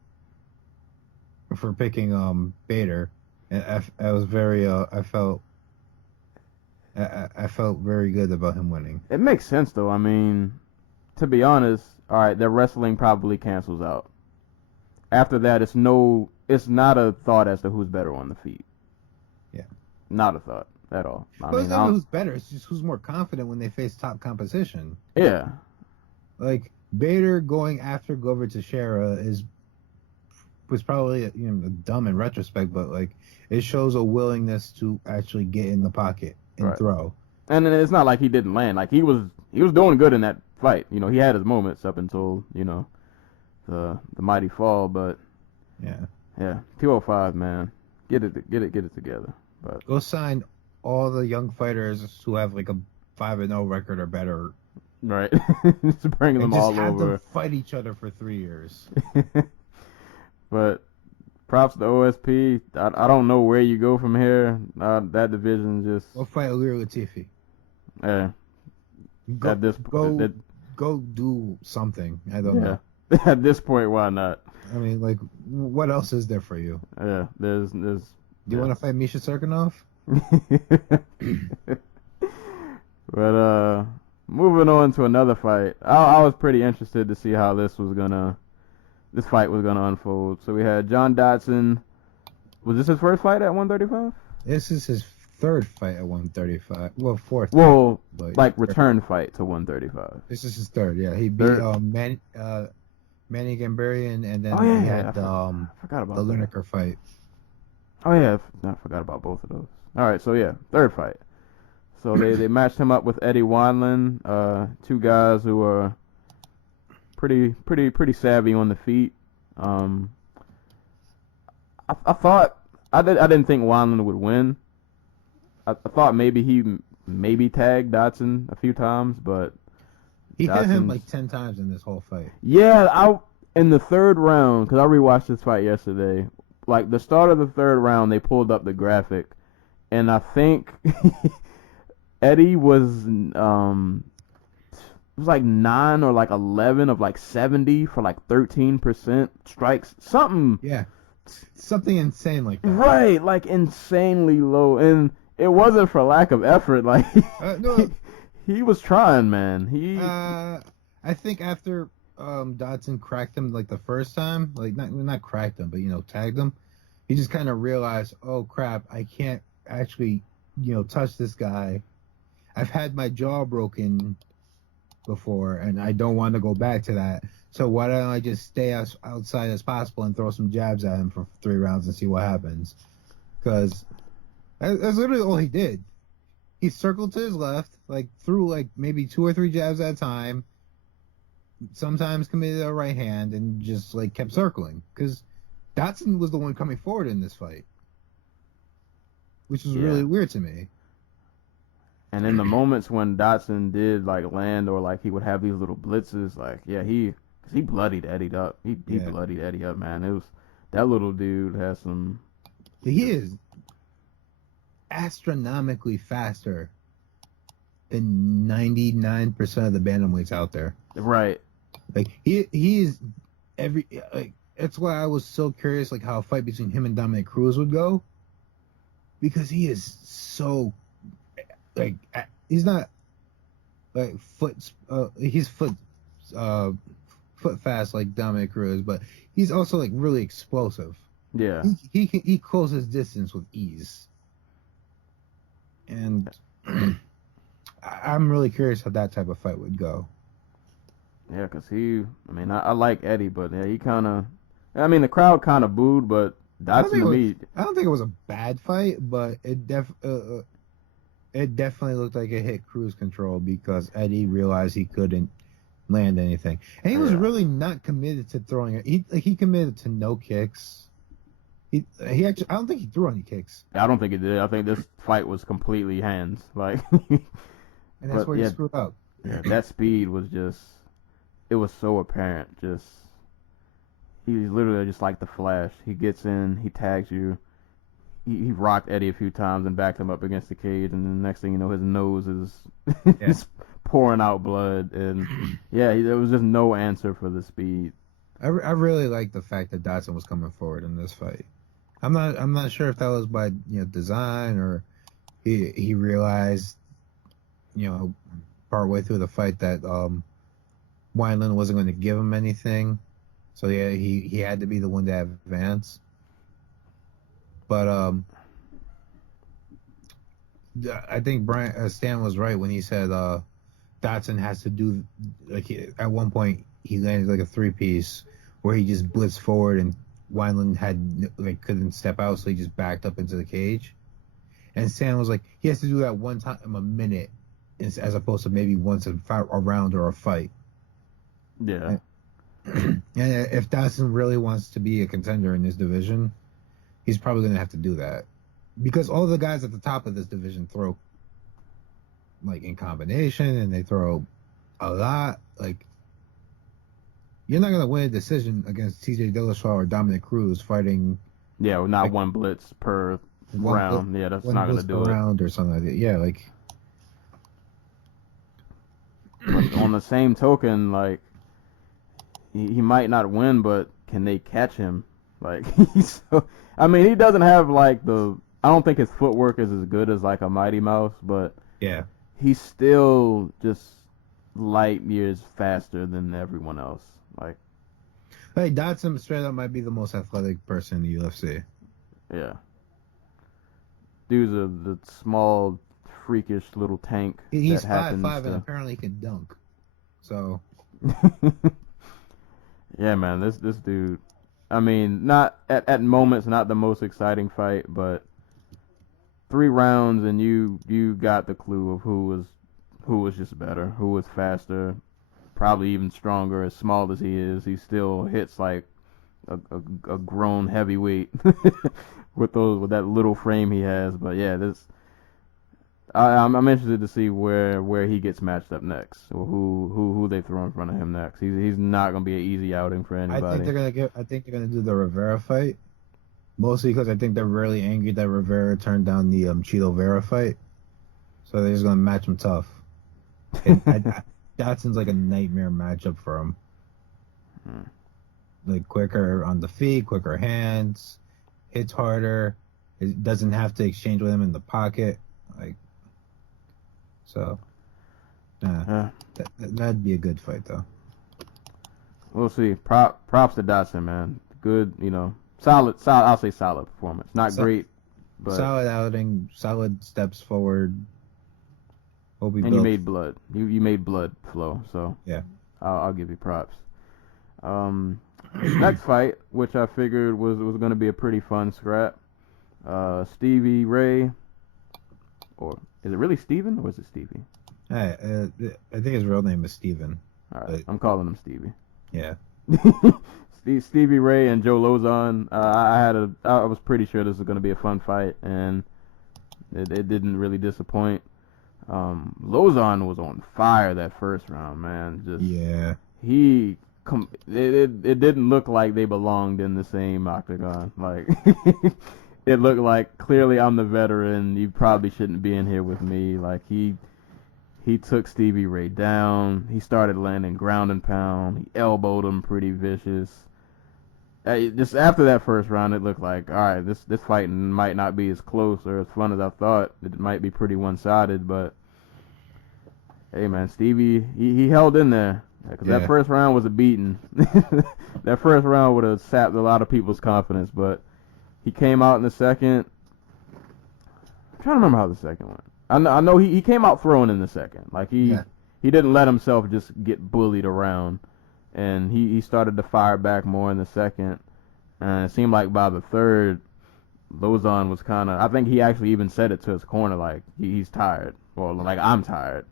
for picking Bader, and I was very I felt very good about him winning. It makes sense though. I mean, to be honest, all right, their wrestling probably cancels out. After that, it's not a thought as to who's better on the feet. Yeah, not a thought at all. It's not who's better. It's just who's more confident when they face top competition. Yeah, like Bader going after Glover Teixeira was probably dumb in retrospect, but like it shows a willingness to actually get in the pocket and throw. And then it's not like he didn't land. Like he was doing good in that fight. He had his moments up until the mighty fall. But yeah, 205, man, get it together. But go sign all the young fighters who have like a 5-0 record or better. Right, just bringing them all over. Just have them fight each other for 3 years. But props to OSP. I don't know where you go from here. That division just. We'll fight Alir Latifi. Yeah. Go do something. I don't know. At this point, why not? I mean, like, what else is there for you? Yeah, there's. Do you want to fight Misha Serkinov? But moving on to another fight. I was pretty interested to see how this fight was gonna unfold. So we had John Dodson. Was this his first fight at 135? This is his third fight at 135. Well, fourth. Well, like return fight to 135. This is his third. Yeah, he beat Manny Gambarian, and then he had I forgot about the Lineker fight. Oh yeah, I forgot about both of those. All right, so yeah, third fight. So they matched him up with Eddie Wineland, two guys who are pretty savvy on the feet. I thought I didn't think Wineland would win. I thought maybe he tagged Dodson a few times, but he hit him like 10 times in this whole fight. Yeah, in the third round, because I rewatched this fight yesterday. Like the start of the third round, they pulled up the graphic, and I think Eddie was like 9 or like 11 of like 70 for like 13% strikes, something. Yeah, something insane like that. Right, like insanely low, and it wasn't for lack of effort. Like no, he was trying, man. I think after Dodson cracked him like the first time, like not cracked him, but tagged him, he just kind of realized, oh crap, I can't actually touch this guy. I've had my jaw broken before, and I don't want to go back to that. So why don't I just stay as outside as possible and throw some jabs at him for 3 rounds and see what happens? Because that's literally all he did. He circled to his left, like threw like maybe 2 or 3 jabs at a time. Sometimes committed a right hand and just like kept circling. Because Dodson was the one coming forward in this fight, which was really weird to me. And in the moments when Dodson did like land or like he would have these little blitzes, like he bloodied Eddie up. He bloodied Eddie up, man. It was that little dude has some. He is astronomically faster than 99% of the bantamweights out there. Right. Like he is every like. That's why I was so curious, like how a fight between him and Dominic Cruz would go, because he is so like he's not like he's foot fast like Dominic Cruz, but he's also like really explosive. Yeah. He closes distance with ease, and I'm really curious how that type of fight would go. Yeah, because I like Eddie, but yeah, he kind of, the crowd kind of booed, but that's to me. I don't think it was a bad fight, but it definitely looked like it hit cruise control because Eddie realized he couldn't land anything, and he was really not committed to throwing it. He committed to no kicks. He actually, I don't think he threw any kicks. I don't think he did. I think this fight was completely hands, like. And that's where he screwed up. Yeah, that speed was just. It was so apparent. Just he's literally just like the Flash. He gets in, he tags you. He rocked Eddie a few times and backed him up against the cage, and then the next thing you know, his nose is just pouring out blood, and there was just no answer for the speed. I really like the fact that Dotson was coming forward in this fight. I'm not sure if that was by design or he realized partway through the fight that Wineland wasn't going to give him anything, so he had to be the one to advance. But I think Stan was right when he said Dotson has to do at one point he landed like a 3-piece where he just blitzed forward and Wineland couldn't step out, so he just backed up into the cage. And Stan was like, he has to do that one time a minute as opposed to maybe once a round or a fight. Yeah. And if Dotson really wants to be a contender in this division, he's probably going to have to do that. Because all the guys at the top of this division throw, in combination, and they throw a lot. You're not going to win a decision against TJ Dillashaw or Dominic Cruz fighting. Yeah, well, not one blitz per round. That's not going to do it. Round or something like that. Yeah, But on the same token, he might not win, but can they catch him? He doesn't have I don't think his footwork is as good as a Mighty Mouse, but yeah, he's still just light years faster than everyone else. Dotson straight up might be the most athletic person in the UFC. Yeah. Dude's the small, freakish little tank. He's 5'5" and apparently he can dunk. So. Yeah, man, this dude. Not at moments, not the most exciting fight, but 3 rounds and you got the clue of who was just better, who was faster, probably even stronger. As small as he is, he still hits like a grown heavyweight with that little frame he has. But yeah, I'm interested to see where he gets matched up next, or who they throw in front of him next. He's not gonna be an easy outing for anybody. I think they're gonna do the Rivera fight, mostly because I think they're really angry that Rivera turned down the Chito Vera fight, so they're just gonna match him tough. Dotson's like a nightmare matchup for him. Quicker on the feet, quicker hands, hits harder. It doesn't have to exchange with him in the pocket. That'd be a good fight, though. We'll see. Props to Dotson, man. Good, solid. I'll say solid performance. Not great, but solid outing. Solid steps forward. And you made blood. You made blood flow. So yeah, I'll give you props. Next fight, which I figured was going to be a pretty fun scrap. Stevie Ray, or is it really Steven or is it Stevie? I think his real name is Steven. All right, I'm calling him Stevie. Yeah. Stevie Ray and Joe Lozon. I was pretty sure this was going to be a fun fight, and it didn't really disappoint. Lozon was on fire that first round, man. It didn't look like they belonged in the same octagon. It looked like clearly I'm the veteran. You probably shouldn't be in here with me. he took Stevie Ray down. He started landing ground and pound. He elbowed him pretty vicious. Just after that first round, it looked like, all right, this fight might not be as close or as fun as I thought. It might be pretty one-sided, but hey, man, Stevie, he held in there. Because that first round was a beating. That first round would have sapped a lot of people's confidence, but he came out in the second. I'm trying to remember how the second went. I know he came out throwing in the second. Like, he didn't let himself just get bullied around. And he started to fire back more in the second. And it seemed like by the third, Lozon was kind of... I think he actually even said it to his corner, like, he's tired. Well, like, I'm tired.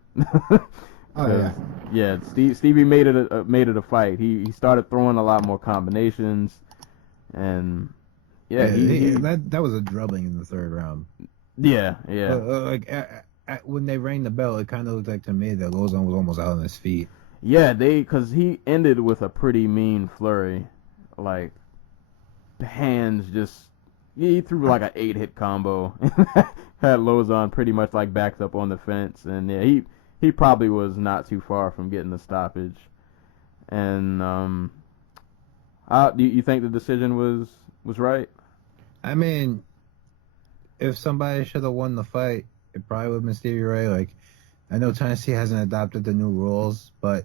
Stevie made it a fight. He started throwing a lot more combinations, and that was a drubbing in the third round. When they rang the bell, it kind of looked like to me that Lozon was almost out on his feet. Yeah, because he ended with a pretty mean flurry, like the hands he threw like an 8-hit combo, had Lozon pretty much like backed up on the fence, and he probably was not too far from getting the stoppage. And do you think the decision was right? I mean, if somebody should have won the fight, it probably would have been Stevie Ray. Like, I know Tennessee hasn't adopted the new rules, but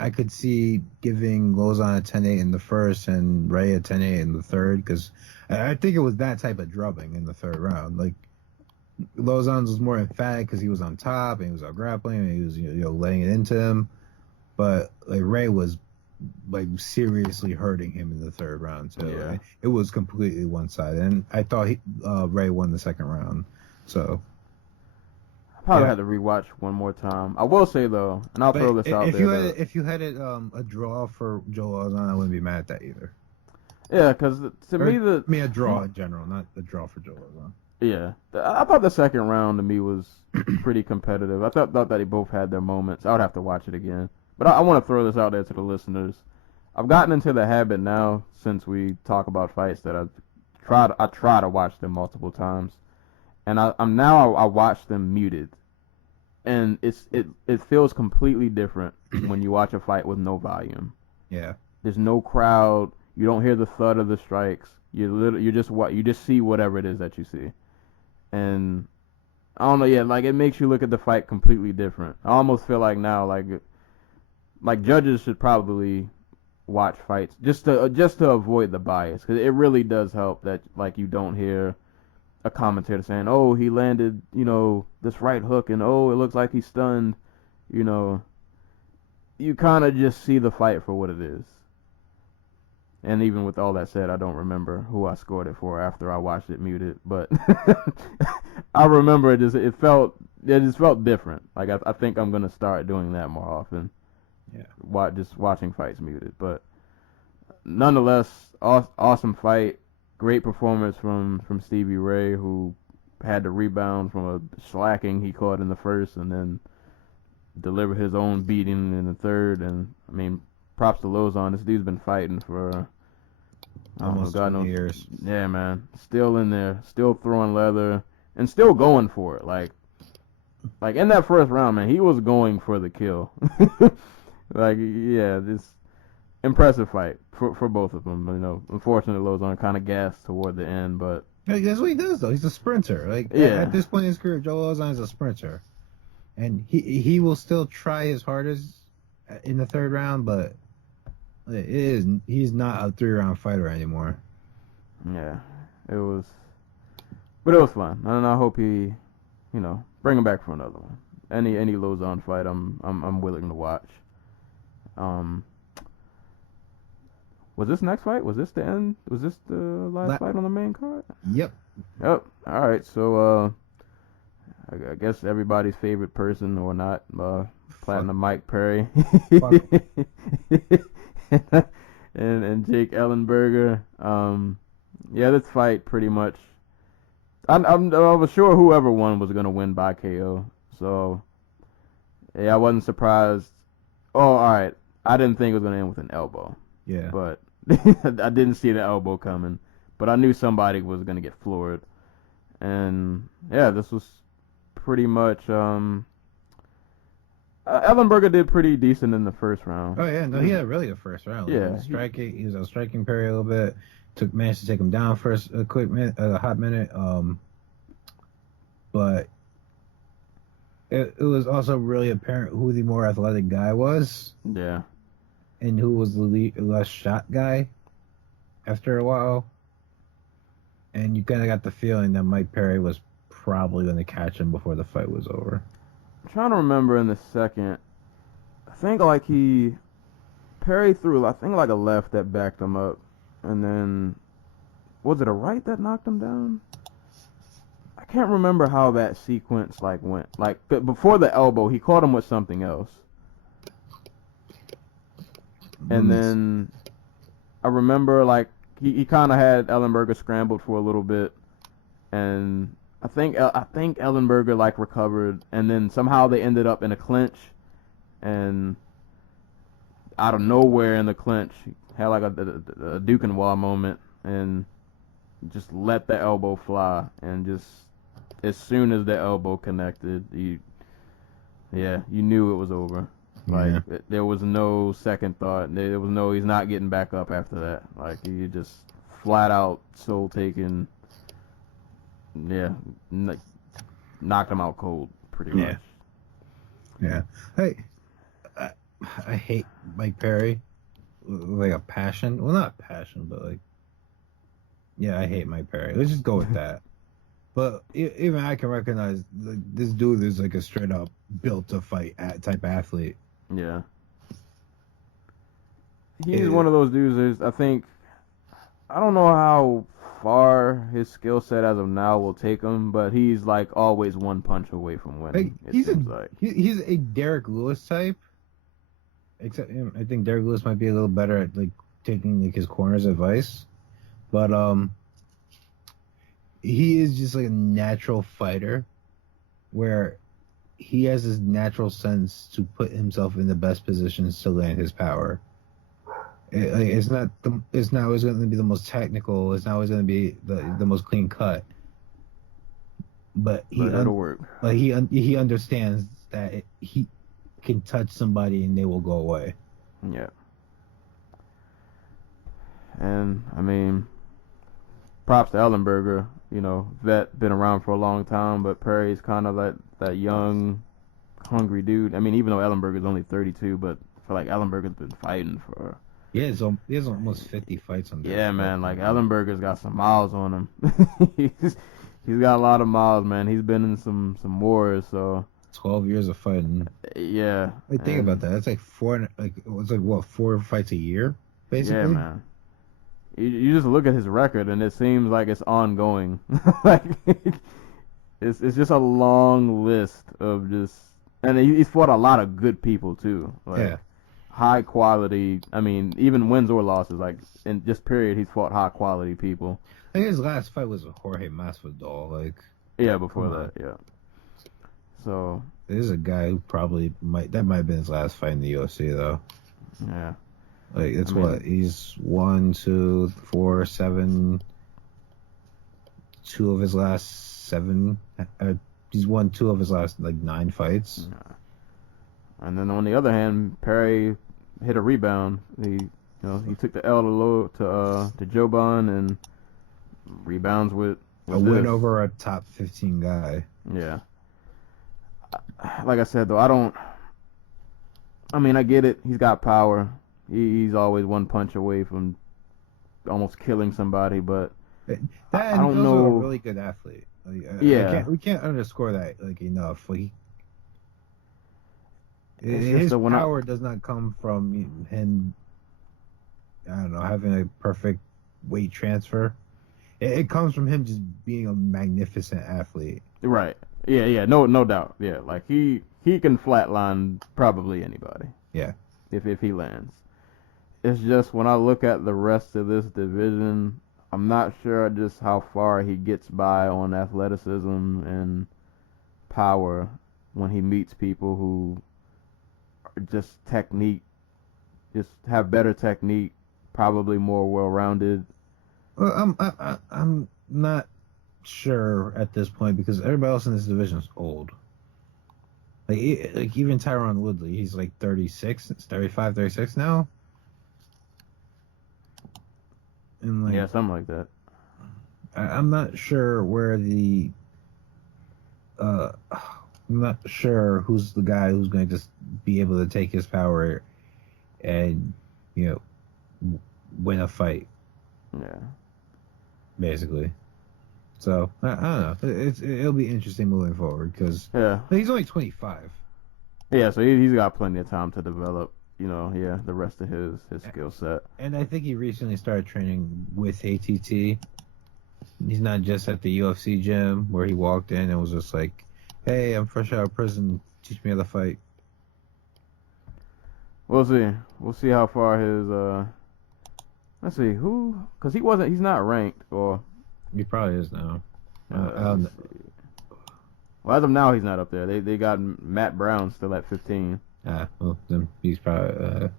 I could see giving Lozon a 10-8 in the first and Ray a 10-8 in the third, because I think it was that type of drubbing in the third round. Like, Lozon's was more emphatic because he was on top and he was out grappling and he was laying it into him, but like Ray was like seriously hurting him in the third round too. Yeah. It was completely one-sided, and I thought Ray won the second round. So I probably had to rewatch one more time. I will say though, and I'll throw this out there. If you had it a draw for Joe Lozon, I wouldn't be mad at that either. Yeah, because me a draw in general, not a draw for Joe Lozon. Yeah, I thought the second round to me was pretty competitive. I thought that they both had their moments. I would have to watch it again. But I want to throw this out there to the listeners. I've gotten into the habit now, since we talk about fights, that I try to watch them multiple times, and I watch them muted, and it feels completely different when you watch a fight with no volume. Yeah, there's no crowd. You don't hear the thud of the strikes. You just see whatever it is that you see. And I don't know, like it makes you look at the fight completely different. I almost feel like now, like judges should probably watch fights just to avoid the bias, because it really does help that like you don't hear a commentator saying, "Oh, he landed, this right hook, and oh, it looks like he's stunned." You kind of just see the fight for what it is. And even with all that said, I don't remember who I scored it for after I watched it muted. But I remember it just felt different. Like I think I'm gonna start doing that more often. Yeah. Just watching fights muted. But nonetheless, awesome fight. Great performance from Stevie Ray, who had to rebound from a slacking he caught in the first, and then deliver his own beating in the third. And I mean, props to Lozon. This dude's been fighting for almost 20 years. Yeah, man. Still in there, still throwing leather, and still going for it. Like in that first round, man, he was going for the kill. This impressive fight for both of them. Unfortunately, Lozon kind of gassed toward the end, but that's what he does though. He's a sprinter. At this point in his career, Joe Lozon is a sprinter, and he will still try his hardest in the third round, but he's not a 3-round fighter anymore. Yeah, it was fun, and I hope he, bring him back for another one. Any Lozon fight, I'm willing to watch. Was this next fight? Was this the end? Was this the last fight on the main card? Yep. All right. So I guess everybody's favorite person or not, Platinum Mike Perry and Jake Ellenberger. This fight pretty much. I was sure whoever won was gonna win by KO. So I wasn't surprised. Oh, all right. I didn't think it was gonna end with an elbow. Yeah. But I didn't see the elbow coming. But I knew somebody was gonna get floored. And this was pretty much Ellenberger did pretty decent in the first round. Oh yeah, no, he had really good first round. Yeah, He was striking Perry a little bit. Managed to take him down for a quick minute, a hot minute. But it was also really apparent who the more athletic guy was. Yeah. And who was the less shot guy after a while. And you kind of got the feeling that Mike Perry was probably going to catch him before the fight was over. I'm trying to remember in the second. I think like Perry threw, I think like a left that backed him up. And then, was it a right that knocked him down? I can't remember how that sequence like went. Like before the elbow, he caught him with something else. And then I remember like he kind of had Ellenberger scrambled for a little bit, and I think Ellenberger like recovered, and then somehow they ended up in a clinch, and out of nowhere in the clinch, he had like a Duke and Wall moment, and just let the elbow fly, and just as soon as the elbow connected, you knew it was over. Like, there was no second thought. There was no, he's not getting back up after that. Like, he just flat out soul taking, knocked him out cold, pretty much. Yeah. Hey, I hate Mike Perry. Like a passion. Well, not passion, but like, I hate Mike Perry. Let's just go with that. But even I can recognize like, this dude is like a straight up built to fight type athlete. Yeah. He's one of those dudes I don't know how far his skill set as of now will take him, but he's like always one punch away from winning. Like, he's a Derek Lewis type. Except I think Derek Lewis might be a little better at like taking like his corner's advice. But he is just like a natural fighter where he has this natural sense to put himself in the best positions to land his power. It's not always going to be the most technical. It's not always going to be the most clean cut. But that'll work. But he understands that he can touch somebody and they will go away. Yeah. And I mean, props to Ellenberger. You know, vet, been around for a long time, but Perry's kind of like that young, hungry dude. I mean, even though Ellenberger's only 32, but I feel like Ellenberger's been fighting for... Yeah, he has almost 50 fights on that. Yeah, man, like Ellenberger's got some miles on him. He's got a lot of miles, man. He's been in some wars, so... 12 years of fighting. Yeah. Think about that. That's like four fights a year, basically? Yeah, man. You just look at his record, and it seems like it's ongoing. Like, it's just a long list of just... And he's fought a lot of good people, too. Like, high quality... I mean, even wins or losses, like, in just period, he's fought high quality people. I think his last fight was with Jorge Masvidal, like... Yeah, before that, yeah. So... This is a guy who probably might... That might have been his last fight in the UFC, though. Yeah. Like, it's he's 1, 2, 4, 7. 2 of his last 7. He's won 2 of his last, 9 fights. Yeah. And then on the other hand, Perry hit a rebound. He took the L to Joban and rebounds with a win over a top 15 guy. Yeah. Like I said, though, I get it. He's got power. He's always one punch away from almost killing somebody, but I don't know. A really good athlete. We can't underscore that enough. His power does not come from him. I don't know, having a perfect weight transfer. It comes from him just being a magnificent athlete. Right. Yeah. No doubt. Yeah. Like he can flatline probably anybody. Yeah. If he lands. It's just when I look at the rest of this division, I'm not sure just how far he gets by on athleticism and power when he meets people who are just have better technique, probably more well-rounded. Well, I'm not sure at this point because everybody else in this division is old. Like even Tyron Woodley, he's like 36, 35, 36 now. And like, Yeah, something like that. I'm not sure where the I'm not sure who's the guy who's going to just be able to take his power and win a fight. Yeah. Basically. So I don't know. It'll be interesting moving forward because he's only 25. Yeah, so he's got plenty of time to develop. The rest of his skill set. And I think he recently started training with ATT. He's not just at the UFC gym where he walked in and was just like, "Hey, I'm fresh out of prison. Teach me how to fight." We'll see. We'll see how far his let's see because he's not ranked or He probably is now. I don't know. Well, as of now, he's not up there. They got Matt Brown still at 15. Well, then he's probably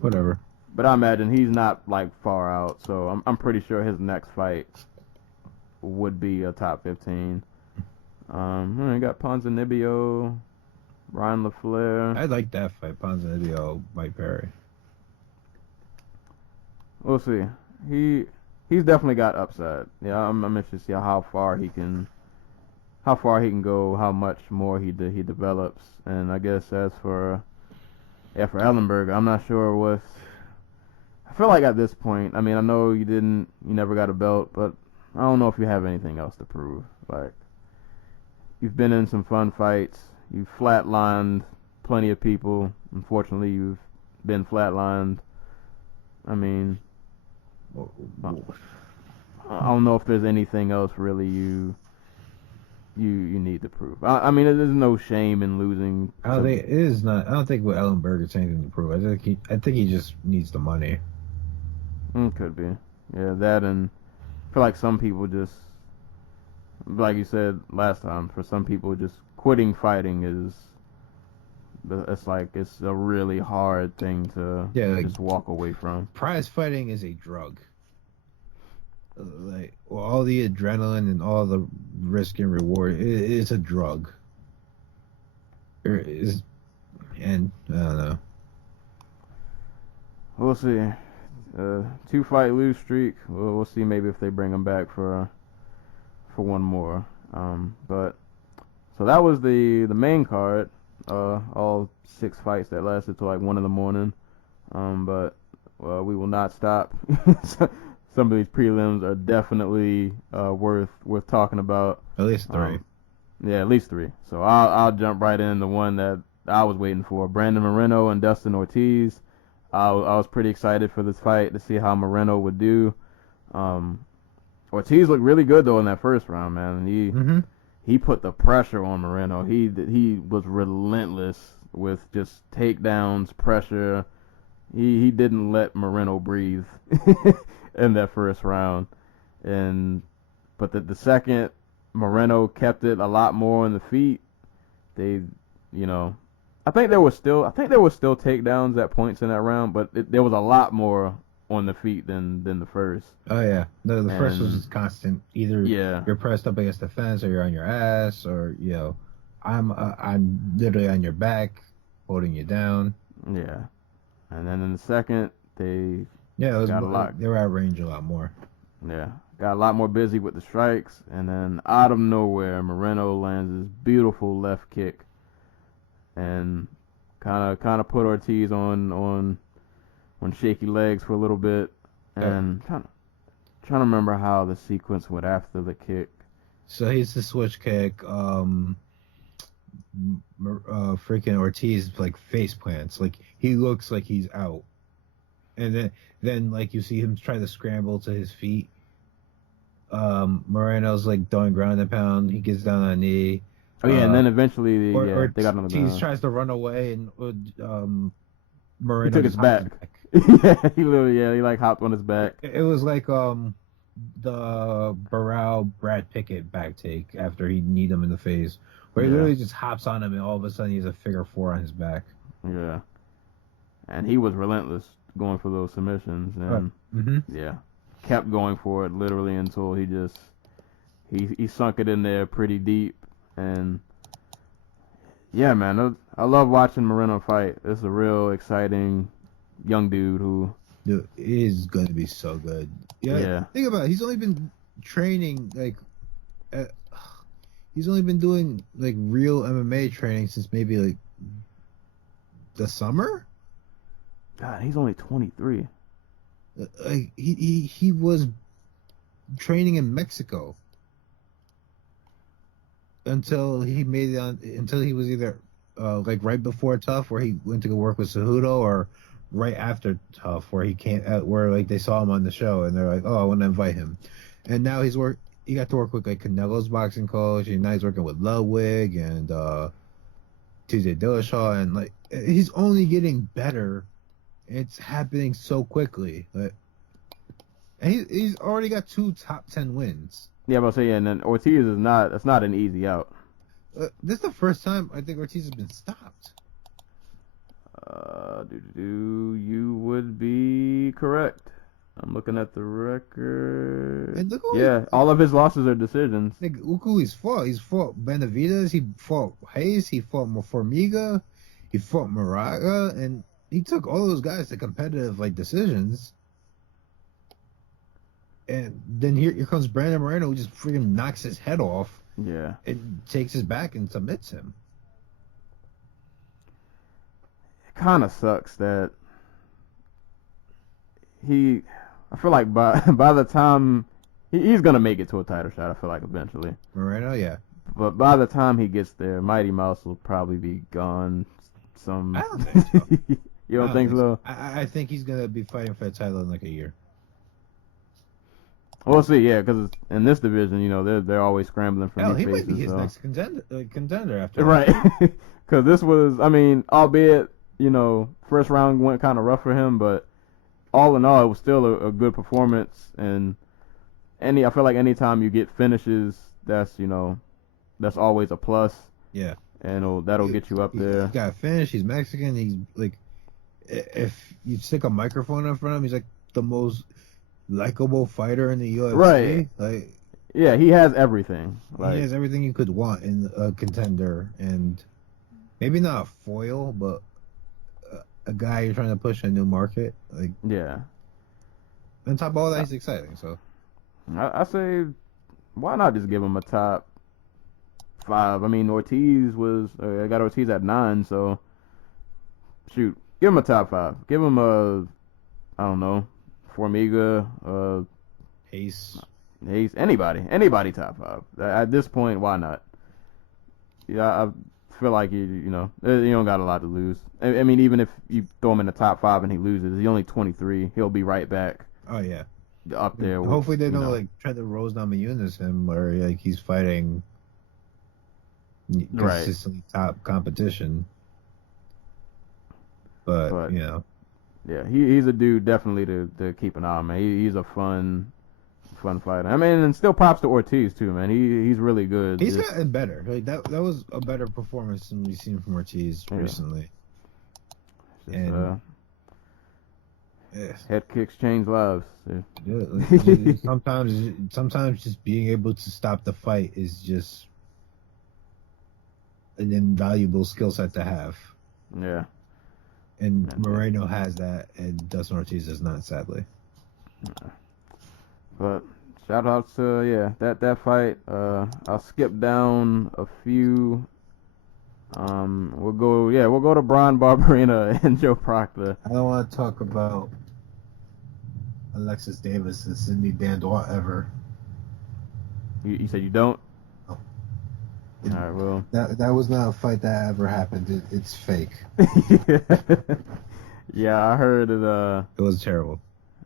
whatever. But I imagine he's not like far out, so I'm pretty sure his next fight would be a top 15. You got Ponzinibbio, Ryan LaFleur. I like that fight, Ponzinibbio, Mike Perry. We'll see. He's definitely got upside. Yeah, I'm interested to see how far he can go, how much more he develops. And I guess as for Ellenberger, I'm not sure I feel like at this point, I mean, I know you never got a belt, but I don't know if you have anything else to prove. Like, you've been in some fun fights. You've flatlined plenty of people. Unfortunately, you've been flatlined. I mean, I don't know if there's anything else really you need to prove. I mean, there's no shame in losing. I don't think it is not. I don't think with Ellenberger's anything to prove. I think he just needs the money. Could be. Yeah, that, and I feel like some people just, like you said last time, for some people just quitting fighting it's a really hard thing to just walk away from. Prize fighting is a drug. Like all the adrenaline and all the risk and reward, it's a drug. And I don't know. We'll see. 2-fight lose streak. We'll see maybe if they bring him back for one more. But so that was the main card. All 6 fights that lasted till like 1 in the morning. But we will not stop. Some of these prelims are definitely worth talking about. At least 3. Yeah, at least 3. So I'll jump right in the one that I was waiting for: Brandon Moreno and Dustin Ortiz. I was pretty excited for this fight to see how Moreno would do. Ortiz looked really good though in that first round, man. He put the pressure on Moreno. He was relentless with just takedowns, pressure. He didn't let Moreno breathe in that first round. But the second, Moreno kept it a lot more on the feet. I think there was still takedowns at points in that round, but there was a lot more on the feet than the first. Oh yeah, the first was just constant. Either you're pressed up against the fence, or you're on your ass, or I'm literally on your back, holding you down. Yeah, and then in the second they they were at range a lot more. Yeah, got a lot more busy with the strikes, and then out of nowhere, Moreno lands this beautiful left kick, and kind of put Ortiz on shaky legs for a little bit, and trying to remember how the sequence went after the kick. So he's the switch kick. Freaking Ortiz like face plants, like he looks like he's out, and then like you see him try to scramble to his feet. Moreno's like doing ground and pound. He gets down on a knee. Oh yeah, and then eventually they got on the ground. He tries to run away, and Moreno he took his back. Yeah, he like hopped on his back. It was like the Barral Brad Pickett back take after he kneed him in the face, where he literally just hops on him and all of a sudden he's a figure 4 on his back. Yeah, and he was relentless going for those submissions, and kept going for it literally until he sunk it in there pretty deep. And Yeah, man. I love watching Moreno fight. It's a real exciting young dude who. Dude, it is gonna be so good. Yeah. Think about it. He's only been training uh, he's only been doing like real MMA training since maybe like the summer. God, he's only 23. Like he was training in Mexico until he made it on. Until he was either like right before Tough, where he went to go work with Cejudo, or right after Tough, where he can't, where like they saw him on the show and they're like, oh, I want to invite him, and now he got to work with like Canelo's boxing coach, and now he's working with Ludwig and TJ Dillashaw, and like he's only getting better. It's happening so quickly. Like, and he's already got 2 top 10 wins. Yeah, but and then Ortiz is not. It's not an easy out. This is the first time I think Ortiz has been stopped. You would be correct. I'm looking at the record. And look all of his losses are decisions. Look who he's fought. He's fought Benavidez. He fought Hayes. He fought Formiga. He fought Moraga, and he took all those guys to competitive like decisions. And then here comes Brandon Moreno, who just freaking knocks his head off. Yeah. And takes his back and submits him. It kind of sucks that I feel like by the time he's gonna make it to a title shot, I feel like eventually. Moreno, yeah. But by the time he gets there, Mighty Mouse will probably be gone. I don't think so. You don't think so? I think he's gonna be fighting for a title in like a year. We'll see, yeah, because in this division, they're always scrambling for new faces. He might be his next contender after. Right, because this was, albeit, first round went kind of rough for him, but all in all, it was still a good performance. And I feel like anytime you get finishes, that's always a plus. Yeah. And that'll get you up there. He got finished. He's Mexican. He's like, if you stick a microphone in front of him, he's like the most likable fighter in the UFC. Right. Like, yeah, he has everything. He has everything you could want in a contender, and maybe not a foil, but a guy you're trying to push a new market. Like, yeah. On top of all that, he's exciting. So I say, why not just give him a top 5? Ortiz I got Ortiz at 9, so shoot, give him a top 5. Give him I don't know, Formiga, Ace, anybody top 5. At this point, why not? Yeah, I feel like you don't got a lot to lose. Even if you throw him in the top 5 and he loses, he's only 23. He'll be right back. Oh yeah, up there. Hopefully they don't like try to Rose Namajunas him, or like he's fighting consistently top competition. But yeah, he's a dude definitely to keep an eye on, man. He's a fun fighter. And still props to Ortiz too, man. He's really good. He's gotten better. Like that was a better performance than we've seen from Ortiz recently. Head kicks change lives. Yeah, like, sometimes just being able to stop the fight is just an invaluable skill set to have. Yeah. And Moreno has that, and Dustin Ortiz does not, sadly. But shout out to that fight. I'll skip down a few. We'll go to Brian Barberena and Joe Proctor. I don't want to talk about Alexis Davis and Cindy Dandois ever. You said you don't? No. All right, well. That was not a fight that ever happened. It's fake. Yeah, I heard it. It was terrible.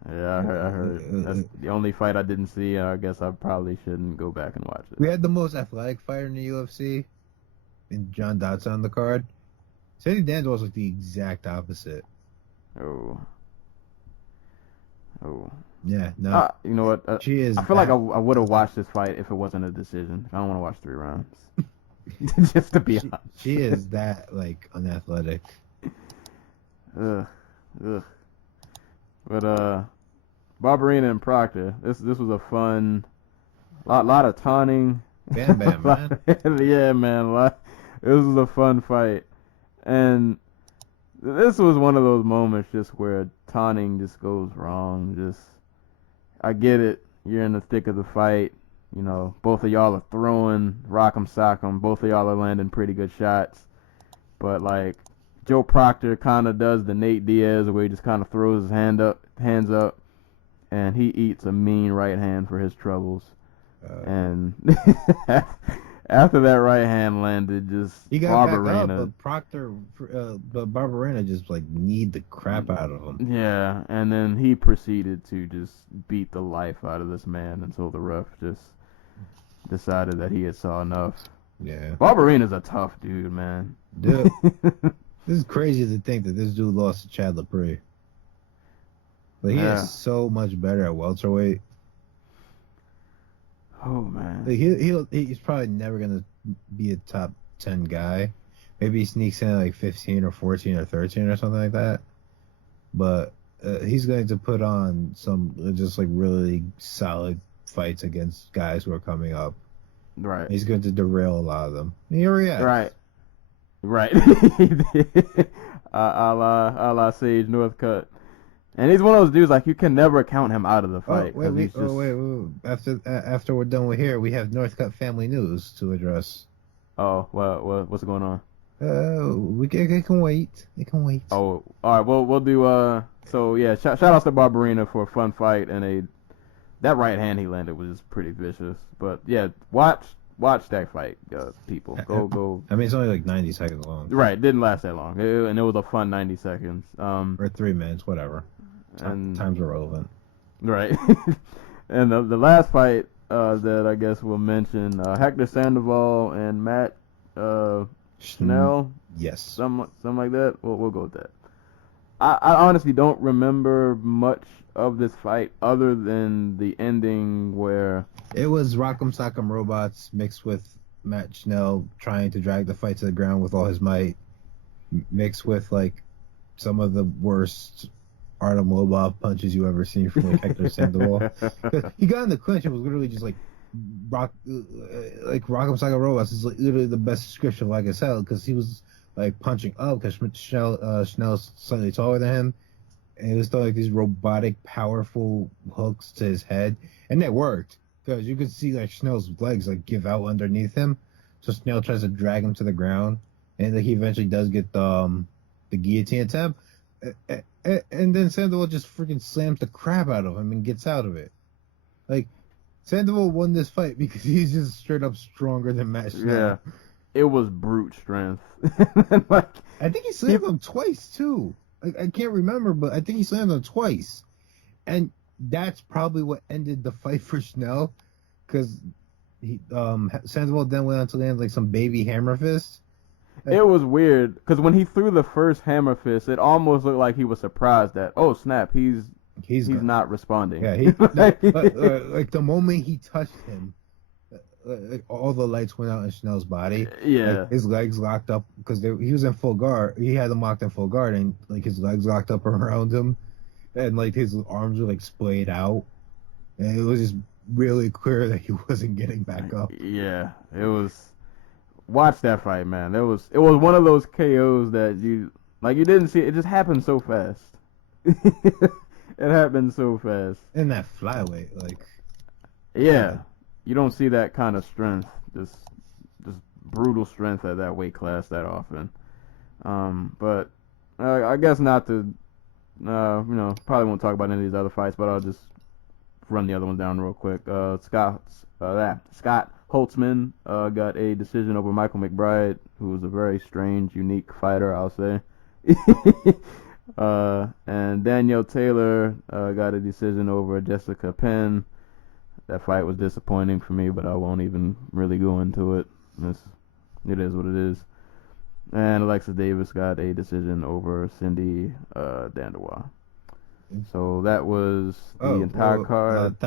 Yeah, I heard it. That's the only fight I didn't see. I guess I probably shouldn't go back and watch it. We had the most athletic fighter in the UFC, and John Dodson on the card. Cindy Dandois was like the exact opposite. Oh. Yeah, no. You know what? She is. I feel like I would have watched this fight if it wasn't a decision. I don't want to watch 3 rounds. Just to be honest. She is that like unathletic. Ugh. But Barberena and Proctor, this was a fun lot of taunting. Bam, man. Yeah, man. It was a fun fight. And this was one of those moments just where taunting just goes wrong. Just, I get it. You're in the thick of the fight. You know, both of y'all are throwing, rock'em sock'em. Both of y'all are landing pretty good shots. But, like, Joe Proctor kind of does the Nate Diaz where he just kind of throws his hands up, and he eats a mean right hand for his troubles. And after that right hand landed, just he got back up, Barberena. But Barberena just like kneed the crap out of him. Yeah, and then he proceeded to just beat the life out of this man until the ref just decided that he had saw enough. Yeah, Barberena's a tough dude, man. Dude, this is crazy to think that this dude lost to Chad Lepre. Like, he is so much better at welterweight. Oh man, like, he's probably never gonna be a top 10 guy. Maybe he sneaks in at like 15 or 14 or 13 or something like that. But he's going to put on some just like really solid fights against guys who are coming up. Right. He's going to derail a lot of them. Here he is. Right. A la Sage Northcutt. And he's one of those dudes, like, you can never count him out of the fight. Wait. After we're done with here, we have Northcutt family news to address. Oh, what's going on? It can wait. It can wait. Oh, all right. Well, we'll do. So yeah, shout out to Barberena for a fun fight, and that right hand he landed was pretty vicious. But yeah, watch that fight, people. Go. I mean, it's only like 90 seconds long. Right, didn't last that long, and it was a fun 90 seconds. Or 3 minutes, whatever. Time's irrelevant. Right. And the last fight that I guess we'll mention, Hector Sandoval and Matt Schnell. Yes. Something like that. We'll go with that. I honestly don't remember much of this fight other than the ending where it was Rock'em Sock'em Robots mixed with Matt Schnell trying to drag the fight to the ground with all his might, mixed with like some of the worst Artem Lobov punches you ever seen from like Hector Sandoval. He got in the clinch and was literally just like Rock'em Sock'em Robots is like literally the best description of like I said, because he was like punching up because Schnell's slightly taller than him, and he was throwing like these robotic, powerful hooks to his head, and it worked because you could see like Schnell's legs like give out underneath him, so Schnell tries to drag him to the ground, and like, he eventually does get the guillotine attempt. And then Sandoval just freaking slams the crap out of him and gets out of it. Like, Sandoval won this fight because he's just straight up stronger than Matt Schnell. Yeah, it was brute strength. Like, I think he slammed him twice too. Like, I can't remember, but I think he slammed him twice. And that's probably what ended the fight for Schnell, because Sandoval then went on to land like some baby hammer fist. It was weird because when he threw the first hammer fist, it almost looked like he was surprised that, oh snap, he's not responding. Yeah, like the moment he touched him, like all the lights went out in Schnell's body. Yeah, like, his legs locked up because he was in full guard. He had them locked in full guard, and like his legs locked up around him, and like his arms were like splayed out, and it was just really clear that he wasn't getting back up. Yeah, it was. Watch that fight, man. It was one of those KOs that you didn't see. It just happened so fast. It happened so fast. In that flyweight, like. Yeah, you don't see that kind of strength, just brutal strength at that weight class that often. But I guess not to, probably won't talk about any of these other fights, but I'll just run the other ones down real quick. Scott Holtzman got a decision over Michael McBride, who was a very strange, unique fighter, I'll say. And Danielle Taylor got a decision over Jessica Penn. That fight was disappointing for me, but I won't even really go into it. It is what it is. And Alexis Davis got a decision over Cindy Dandois. So that was the entire card.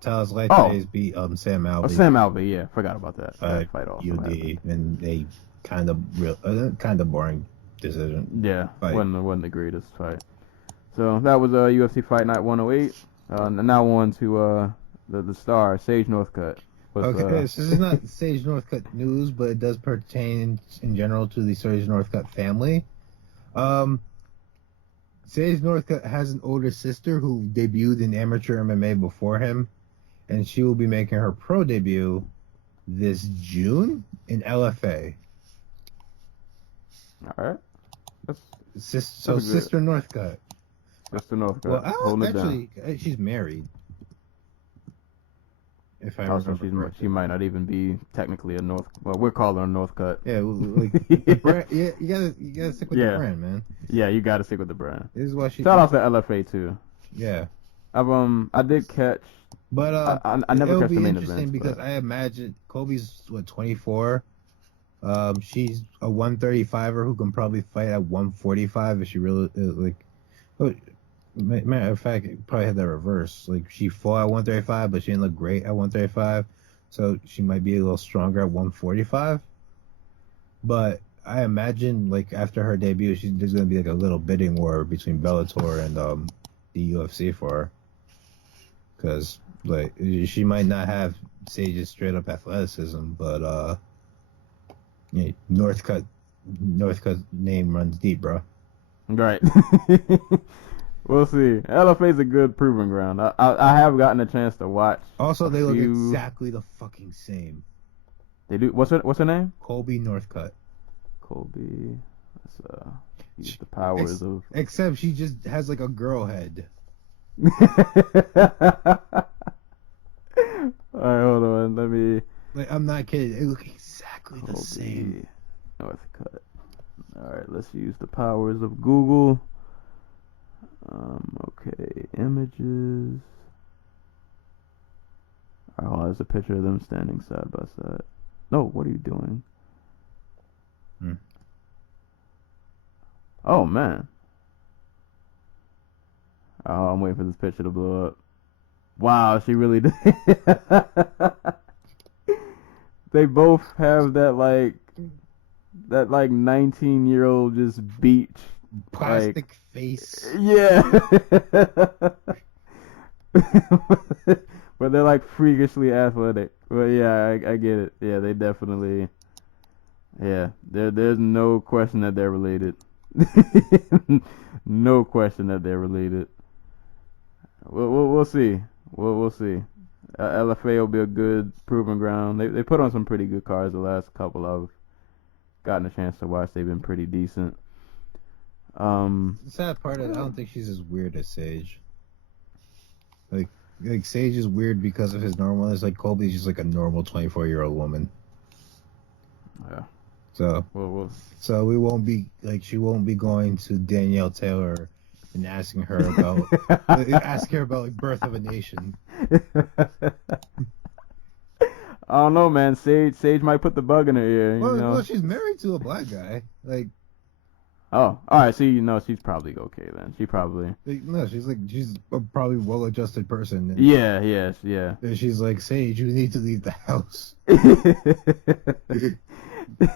Talis Leites beat Sam Alvey. Sam Alvey, yeah, forgot about that. Fight also UD, and a kind of boring decision. Yeah, wasn't the greatest fight. So that was UFC Fight Night 108. Now on to the star, Sage Northcutt. Okay, so this is not Sage Northcutt news, but it does pertain in general to the Sage Northcutt family. Sage Northcutt has an older sister who debuted in amateur MMA before him, and she will be making her pro debut this June in LFA. All right. Sister Northcutt. Sister Northcutt. Well, Hold it down. actually, she's married. If I Also, remember correctly. she might not even be technically a North. Well, we're calling her Northcutt. Yeah, like the brand, yeah, you gotta stick with the brand, man. Yeah, you gotta stick with the brand. This is why she. Shout out to LFA too. Yeah. I did catch. But I never catch the main events. It'll be interesting because I imagine Kobe's 24. She's a 135er who can probably fight at 145 if she really like. Matter of fact, it probably had the reverse. Like she fought at 135, but she didn't look great at 135, so she might be a little stronger at 145. But I imagine like after her debut, there's gonna be like a little bidding war between Bellator and the UFC for her, because like she might not have Sage's straight up athleticism, but yeah, Northcutt name runs deep, bro. Right. We'll see. LFA's a good proving ground. I have gotten a chance to watch. Also, they look exactly the fucking same. They do. What's her name? Colby Northcutt. Colby. Let's use the powers of. Except she just has like a girl head. Alright, hold on. Let me. Like, I'm not kidding. They look exactly the same. Northcutt. Alright, let's use the powers of Google. Okay, images. Alright, there's a picture of them standing side by side. No, what are you doing? Oh, man. Oh, I'm waiting for this picture to blow up. Wow, she really did. They both have that 19-year-old just beach plastic face. Yeah. But they're like freakishly athletic. But yeah, I get it. Yeah, they definitely. Yeah, there's no question that they're related. No question that they're related. We'll see. We'll see. LFA will be a good proving ground. They put on some pretty good cards the last couple I've gotten a chance to watch. They've been pretty decent. The sad part is I don't think she's as weird as Sage. Like Sage is weird because of his normalness. Like Colby's just like a normal 24-year-old woman. Yeah. So so we won't be like she won't be going to Danielle Taylor and asking her about like Birth of a Nation. I don't know, man. Sage might put the bug in her ear. Well, she's married to a black guy. Like. Oh, all right. So she's probably okay then. She probably. No, she's a probably well-adjusted person. And yeah. And she's like, Sage, you need to leave the house.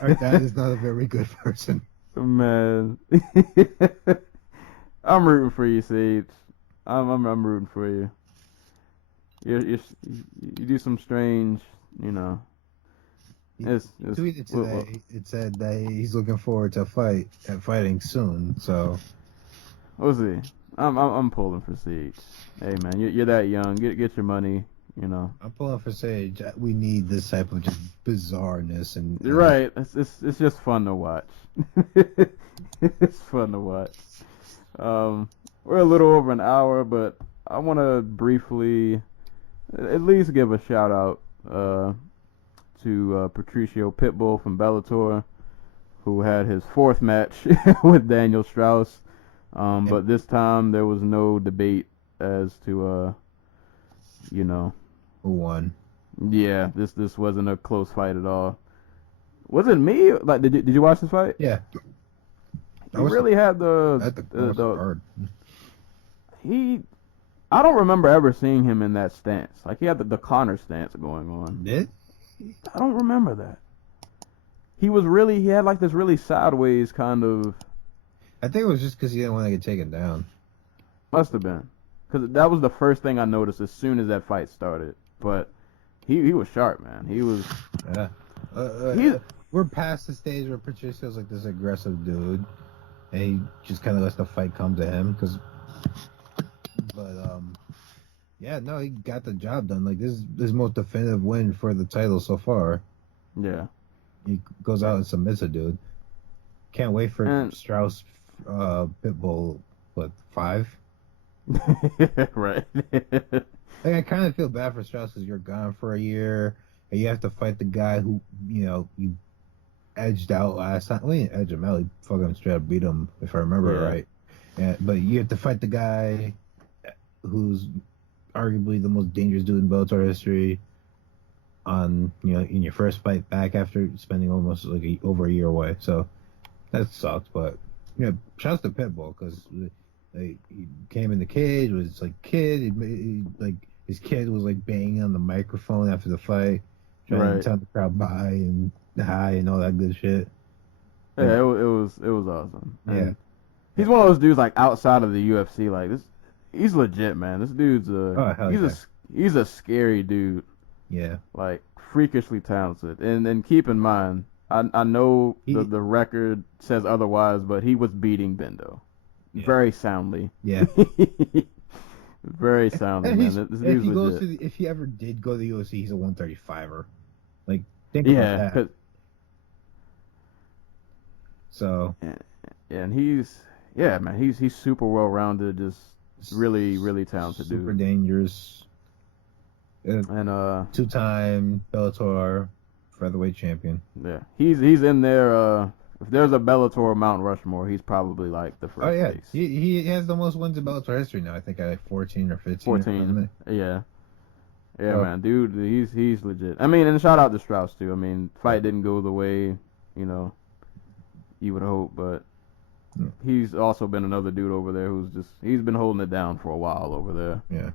Our dad is not a very good person. Man, I'm rooting for you, Sage. I'm rooting for you. You do some strange, He tweeted today. It said that he's looking forward to fighting soon. So we'll see. I'm pulling for Sage. Hey man, you're that young. Get your money. I'm pulling for Sage. We need this type of just bizarreness and. You're right. It's just fun to watch. It's fun to watch. We're a little over an hour, but I want to briefly, at least give a shout out to Patricio Pitbull from Bellator, who had his fourth match with Daniel Straus. But this time there was no debate as to who won. Yeah, this wasn't a close fight at all. Was it me? Like, did you watch this fight? Yeah. He really had the I don't remember ever seeing him in that stance. Like, he had the Connor stance going on. Did? I don't remember that. He had like this really sideways kind of. I think it was just because he didn't want to get taken down. Must have been. Because that was the first thing I noticed as soon as that fight started. But he was sharp, man. He was. Yeah. We're past the stage where Patricio's like this aggressive dude, and he just kind of lets the fight come to him. Yeah, no, he got the job done. Like this is his most definitive win for the title so far. Yeah. He goes out and submits a dude. Can't wait for Straus, Pitbull. What 5? Right. Like, I kind of feel bad for Straus because you're gone for a year, and you have to fight the guy who you edged out last time. Well, you didn't edge him out. You fucking straight up beat him, if I remember right. Yeah, but you have to fight the guy who's arguably the most dangerous dude in Bellator history on in your first fight back after spending almost like over a year away. So that sucked, but shouts to Pitbull because he came in the cage was like kid. His kid was like banging on the microphone after the fight, trying to tell the crowd bye and hi and all that good shit. Yeah, it was awesome. And yeah, he's one of those dudes like outside of the UFC. Like this, he's legit, man. This dude's he's a scary dude. Yeah, like freakishly talented. And keep in mind, I know the record says otherwise, but he was beating Bendo very soundly. Yeah. Very soundly, man. This dude's legit. If he ever did go to the UFC, he's a 135er. Like, think about that. So. And he's super well rounded, just really, really talented dude. Super dangerous. And 2-time Bellator featherweight champion. Yeah, he's in there. If there's a Bellator Mount Rushmore, he's probably like the first. Oh yeah, face. he has the most wins in Bellator history now. I think at like 14 or 15. 14. Yeah, man, dude, he's legit. I mean, and shout out to Straus too. I mean, fight didn't go the way you would hope, but he's also been another dude over there he's been holding it down for a while over there. Yeah.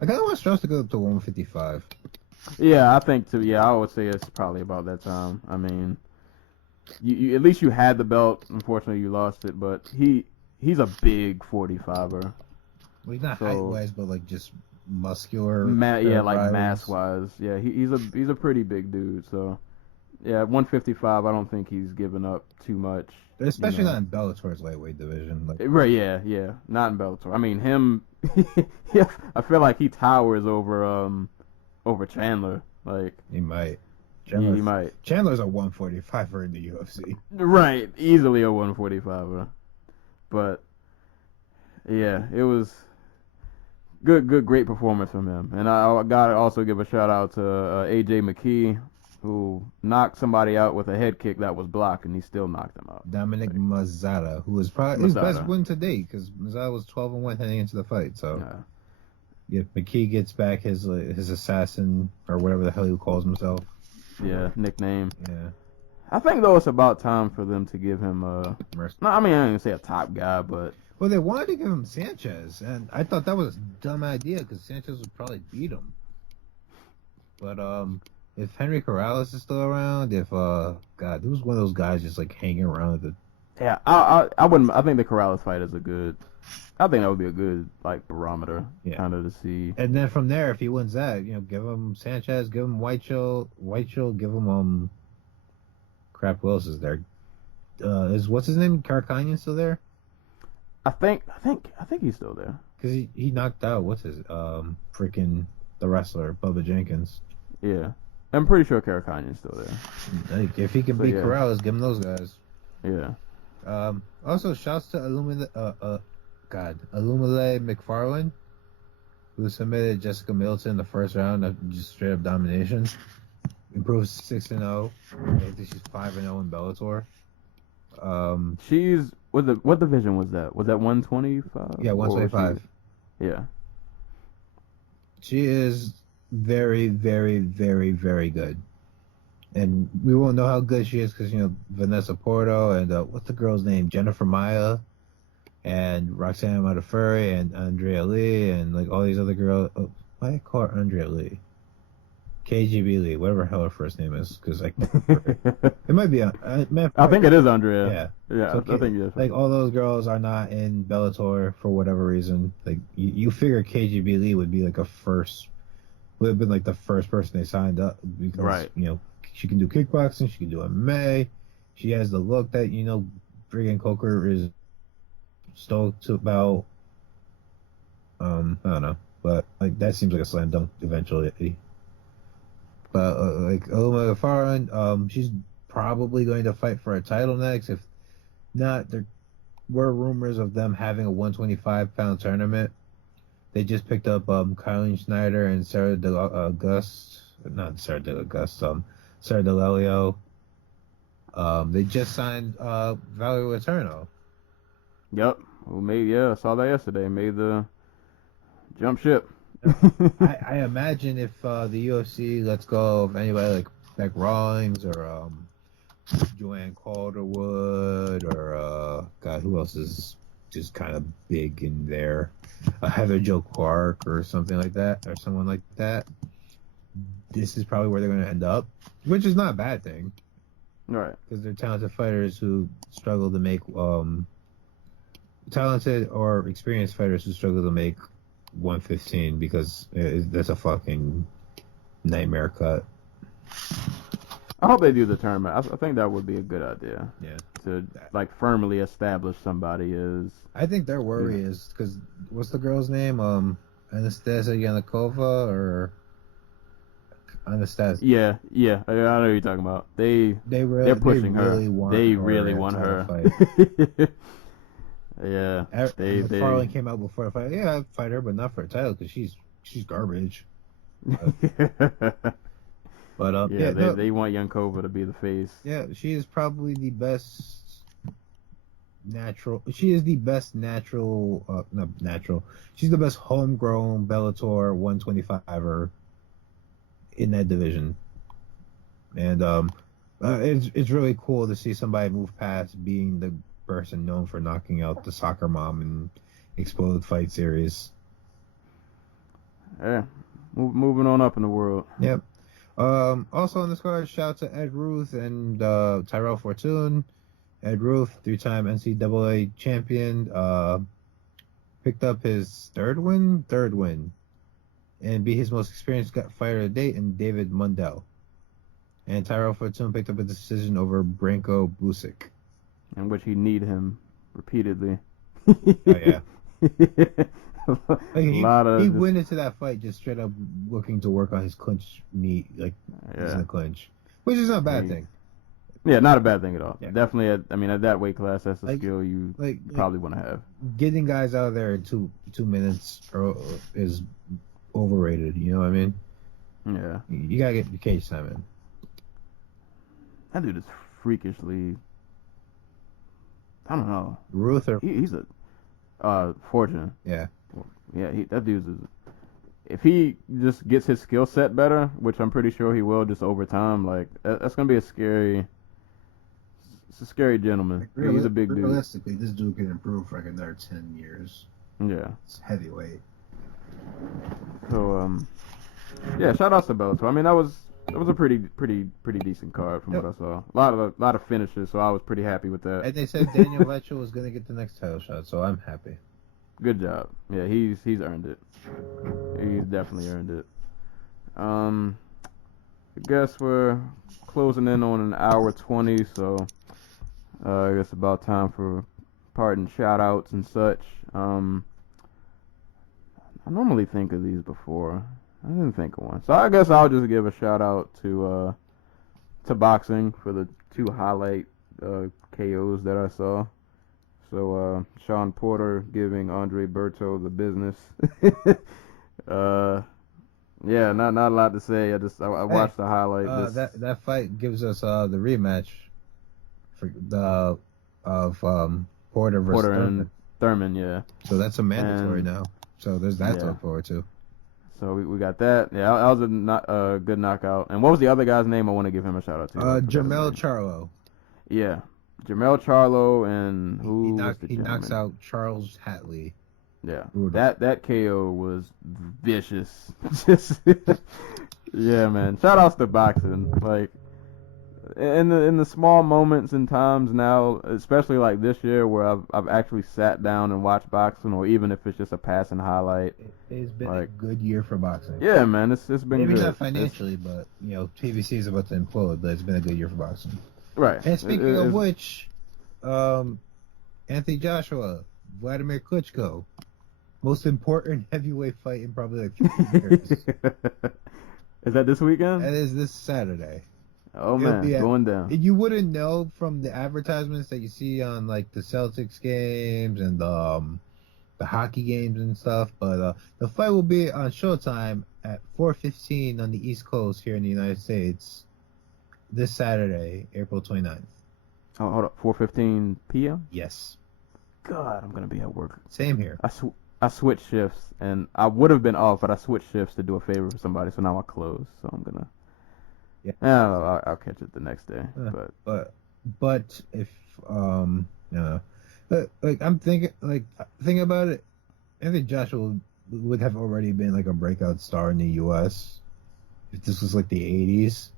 I kind of want Straus to go up to 155. Yeah, I think too. Yeah, I would say it's probably about that time. I mean, you at least you had the belt. Unfortunately, you lost it, but he's a big 45er. Well, he's not height-wise, but like just muscular. Like mass-wise. Yeah, he's a pretty big dude. So, yeah, 155. I don't think he's giving up too much. Especially not in Bellator's lightweight division. Right, yeah. Not in Bellator. I mean, him, I feel like he towers over Chandler. Like he might. He might. Chandler's a 145er in the UFC. Right, easily a 145er. But, yeah, it was great performance from him. And I gotta also give a shout out to AJ McKee, who knocked somebody out with a head kick that was blocked, and he still knocked him out. Dominic Mazzara, who was probably his best win to date, because Mazzara was 12-1 heading into the fight. So, yeah, McKee gets back his assassin, or whatever the hell he calls himself. Yeah, nickname. Yeah. I think, though, it's about time for them to give him I don't even say a top guy, but... Well, they wanted to give him Sanchez, and I thought that was a dumb idea, because Sanchez would probably beat him. But, if Henry Corrales is still around, who's one of those guys just like hanging around at the... Yeah, I wouldn't. I think the Corrales fight is I think that would be a good like barometer, kind of to see. And then from there, if he wins that, give him Sanchez, give him Whiteshield, give him crap. Who else is there? What's his name? Karakhanyan still there? I think he's still there. Because he knocked out freaking the wrestler Bubba Jenkins. Yeah. I'm pretty sure Karakhanyan's still there. Like, if he can beat Corrales, give him those guys. Yeah. Also, shouts to Illumile McFarlane, who submitted Jessica Middleton in the first round of just straight up domination. Improved 6-0. I think she's 5-0 in Bellator. What division was that? Was that 125? Yeah, 125. Yeah. She is very, very, very, very good. And we won't know how good she is because, Vanessa Porto and what's the girl's name? Jennifer Maya and Roxanne Modafferi and Andrea Lee and like all these other girls. Oh, why do I call her Andrea Lee? KGB Lee, whatever her first name is, because it might be. I think it is Andrea. Yeah. So, I think it is. Like all those girls are not in Bellator for whatever reason. Like you figure KGB Lee would be like a first would have been like the first person they signed up because Right. she can do kickboxing, she can do MMA, she has the look that friggin' Coker is stoked about. I don't know, but like that seems like a slam dunk eventually. But like Ilma Gafaran, she's probably going to fight for a title next. If not, there were rumors of them having a 125-pound tournament. They just picked up Kylie Schneider and Sarah Sarah Delelio. They just signed Valerie Letourneau. Yep. I saw that yesterday. Made the jump ship. I imagine if the UFC lets go of anybody like Beck Rawlings or Joanne Calderwood or God, who else is just kind of big in there? Heather Jo Clark or something like that, or someone like that. This is probably where they're going to end up, which is not a bad thing. Right. Because they're talented fighters who struggle to make talented or experienced fighters who struggle to make 115 because that's a fucking nightmare cut. I hope they do the tournament. I think that would be a good idea. Yeah. To like firmly establish somebody as. I think their worry is because what's the girl's name? Anastasia Yanikova or Anastasia? Yeah. I know who you're talking about. They're pushing her. They really want her. Fight. Yeah. Farley came out before the fight. Yeah, I'd fight her, but not for a title because she's garbage. But they want Yankova to be the face. Yeah, she is probably the best natural. She is the best natural. Not natural. She's the best homegrown Bellator 125er in that division. And it's really cool to see somebody move past being the person known for knocking out the soccer mom in Explode Fight Series. Yeah, moving on up in the world. Yep. Also on this card, shout out to Ed Ruth and Tyrell Fortune. Ed Ruth, 3-time NCAA champion, picked up his third win, and beat his most experienced fighter to date in David Mundell. And Tyrell Fortune picked up a decision over Branko Busic. In which he kneed him repeatedly. Oh, yeah. He just... went into that fight just straight up looking to work on his clinch knee, he's in the clinch, which is not a bad thing. Yeah, not a bad thing at all. Yeah. Definitely, at that weight class, that's a skill you probably want to have. Getting guys out of there in two minutes is overrated. You know what I mean? Yeah. You gotta get your cage time in. That dude is freakishly. I don't know. Ruth or he's a Fortune. Yeah. Yeah, that dude's. If he just gets his skill set better, which I'm pretty sure he will, just over time, that's gonna be a scary gentleman. He's a big dude. Realistically, this dude can improve for another 10 years. Yeah. It's heavyweight. So yeah, shout out to Bellator. That was a pretty decent card from what I saw. A lot of finishes, so I was pretty happy with that. And they said Daniel Vetchel was gonna get the next title shot, so I'm happy. Good job. Yeah, he's earned it. He's definitely earned it. I guess we're closing in on an hour 20, so I guess about time for parting shout outs and such. I normally think of these before. I didn't think of one. So I guess I'll just give a shout out to boxing for the 2 highlight KOs that I saw. So Sean Porter giving Andre Berto the business. Yeah, not a lot to say. I watched the highlight. That fight gives us the rematch for Porter versus Porter and Thurman, yeah. So that's a mandatory now. So there's that to look forward to. So we got that. Yeah, that was a good knockout. And what was the other guy's name? I want to give him a shout out to. Jamel Charlo. Yeah, Jamel Charlo, and he knocks out Charles Hatley. Yeah, Brutal. that KO was vicious. Yeah, man. Shout outs to boxing. in the small moments and times now, especially like this year, where I've actually sat down and watched boxing, or even if it's just a passing highlight. It's been a Like, good year for boxing. yeah, man, it's been Maybe good. not financially, but PBC is about to implode. But it's been a good year for boxing. Right. And speaking of which, Anthony Joshua, Vladimir Klitschko, most important heavyweight fight in probably like 50 years. Is that this weekend? That is this Saturday. Oh It'll man, be going down. You wouldn't know from the advertisements that you see on like the Celtics games and the hockey games and stuff, but the fight will be on Showtime at 4:15 on the East Coast here in the United States this Saturday, April 29th. Oh, hold up, 4:15 p.m. Yes. God, I'm gonna be at work. Same here. I switched shifts, and I would have been off, but I switched shifts to do a favor for somebody, so now I close. So I'm gonna. Yeah. I'll catch it the next day. But if like I'm thinking about it, I think Joshua would have already been like a breakout star in the U.S. if this was like the 80s,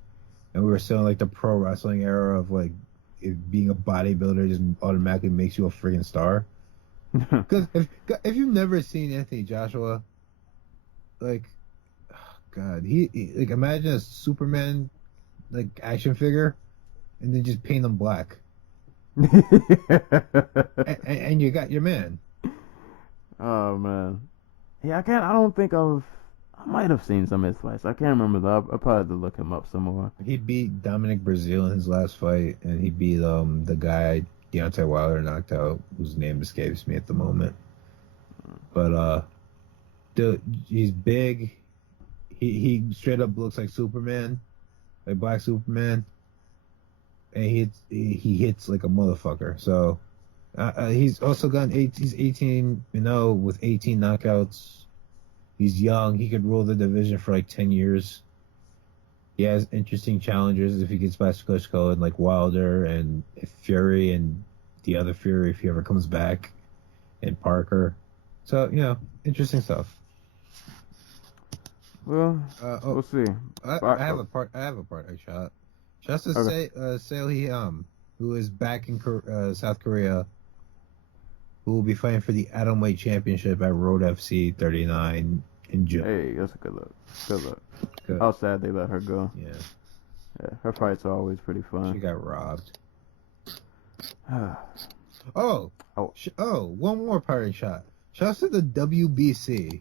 and we were still in like the pro wrestling era of like if being a bodybuilder just automatically makes you a freaking star. Because if you've never seen Anthony Joshua, like, oh God, he like imagine a Superman like action figure, and then just paint him black, and you got your man. Oh man, yeah, I don't think I might have seen some of his fights. I can't remember though. I'll probably have to look him up some more. He beat Dominic Brazil in his last fight, and he beat the guy Deontay Wilder knocked out, whose name escapes me at the moment. But he's big. He straight up looks like Superman, like Black Superman, and he hits like a motherfucker. So he's also he's 18-0 with 18 knockouts. He's young. He could rule the division for like 10 years. He has interesting challengers if he gets past Klitschko and like Wilder and Fury and the other Fury if he ever comes back, and Parker. So interesting stuff. Well, we'll see. I have a part I shot. Just to say, Seoul, who is back in South Korea, who will be fighting for the Atomweight Championship at Road FC 39 in June. Hey, that's a good look. Good look. Good. How sad they let her go. Yeah. Yeah, her fights are always pretty fun. She got robbed. Oh. One more parting shot. Shouts to the WBC,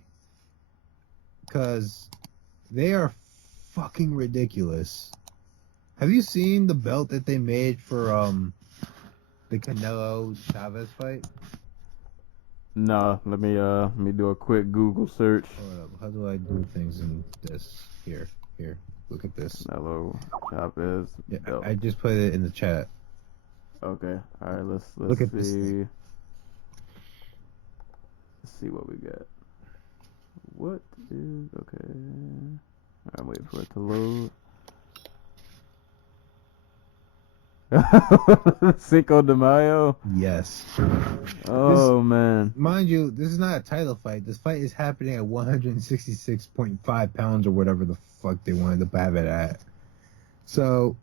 because they are fucking ridiculous. Have you seen the belt that they made for the Canelo Chavez fight? No, let me do a quick Google search. Hold up. How do I do things in this? Here. Look at this. Canelo Chavez. Yeah, belt. I just put it in the chat. Okay. All right. Let's Look at see. this thing. Let's see what we got. What is okay? I'm waiting for it to load. Cinco de Mayo. Yes. Oh man. Mind you, this is not a title fight. This fight is happening at 166.5 pounds or whatever the fuck they wanted to have it at. So,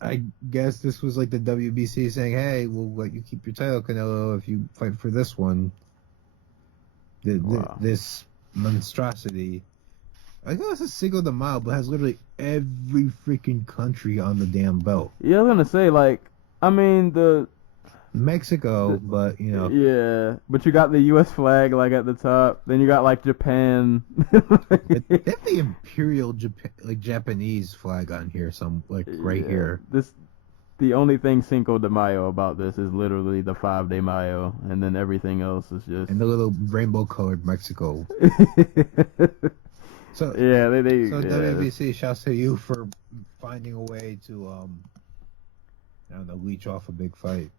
I guess this was like the WBC saying, hey, we'll let you keep your title, Canelo, if you fight for this one. Wow. This monstrosity. I know it's a Cinco de Mayo, but has literally every freaking country on the damn belt. Yeah, I was gonna say, like, I mean Mexico, but Yeah, but you got the U.S. flag like at the top. Then you got like Japan. They have the Imperial Japanese flag on here, right here. The only thing Cinco de Mayo about this is literally the 5-day Mayo, and then everything else is just. And the little rainbow-colored Mexico. So yeah, WBC, shouts to you for finding a way to leech off a big fight.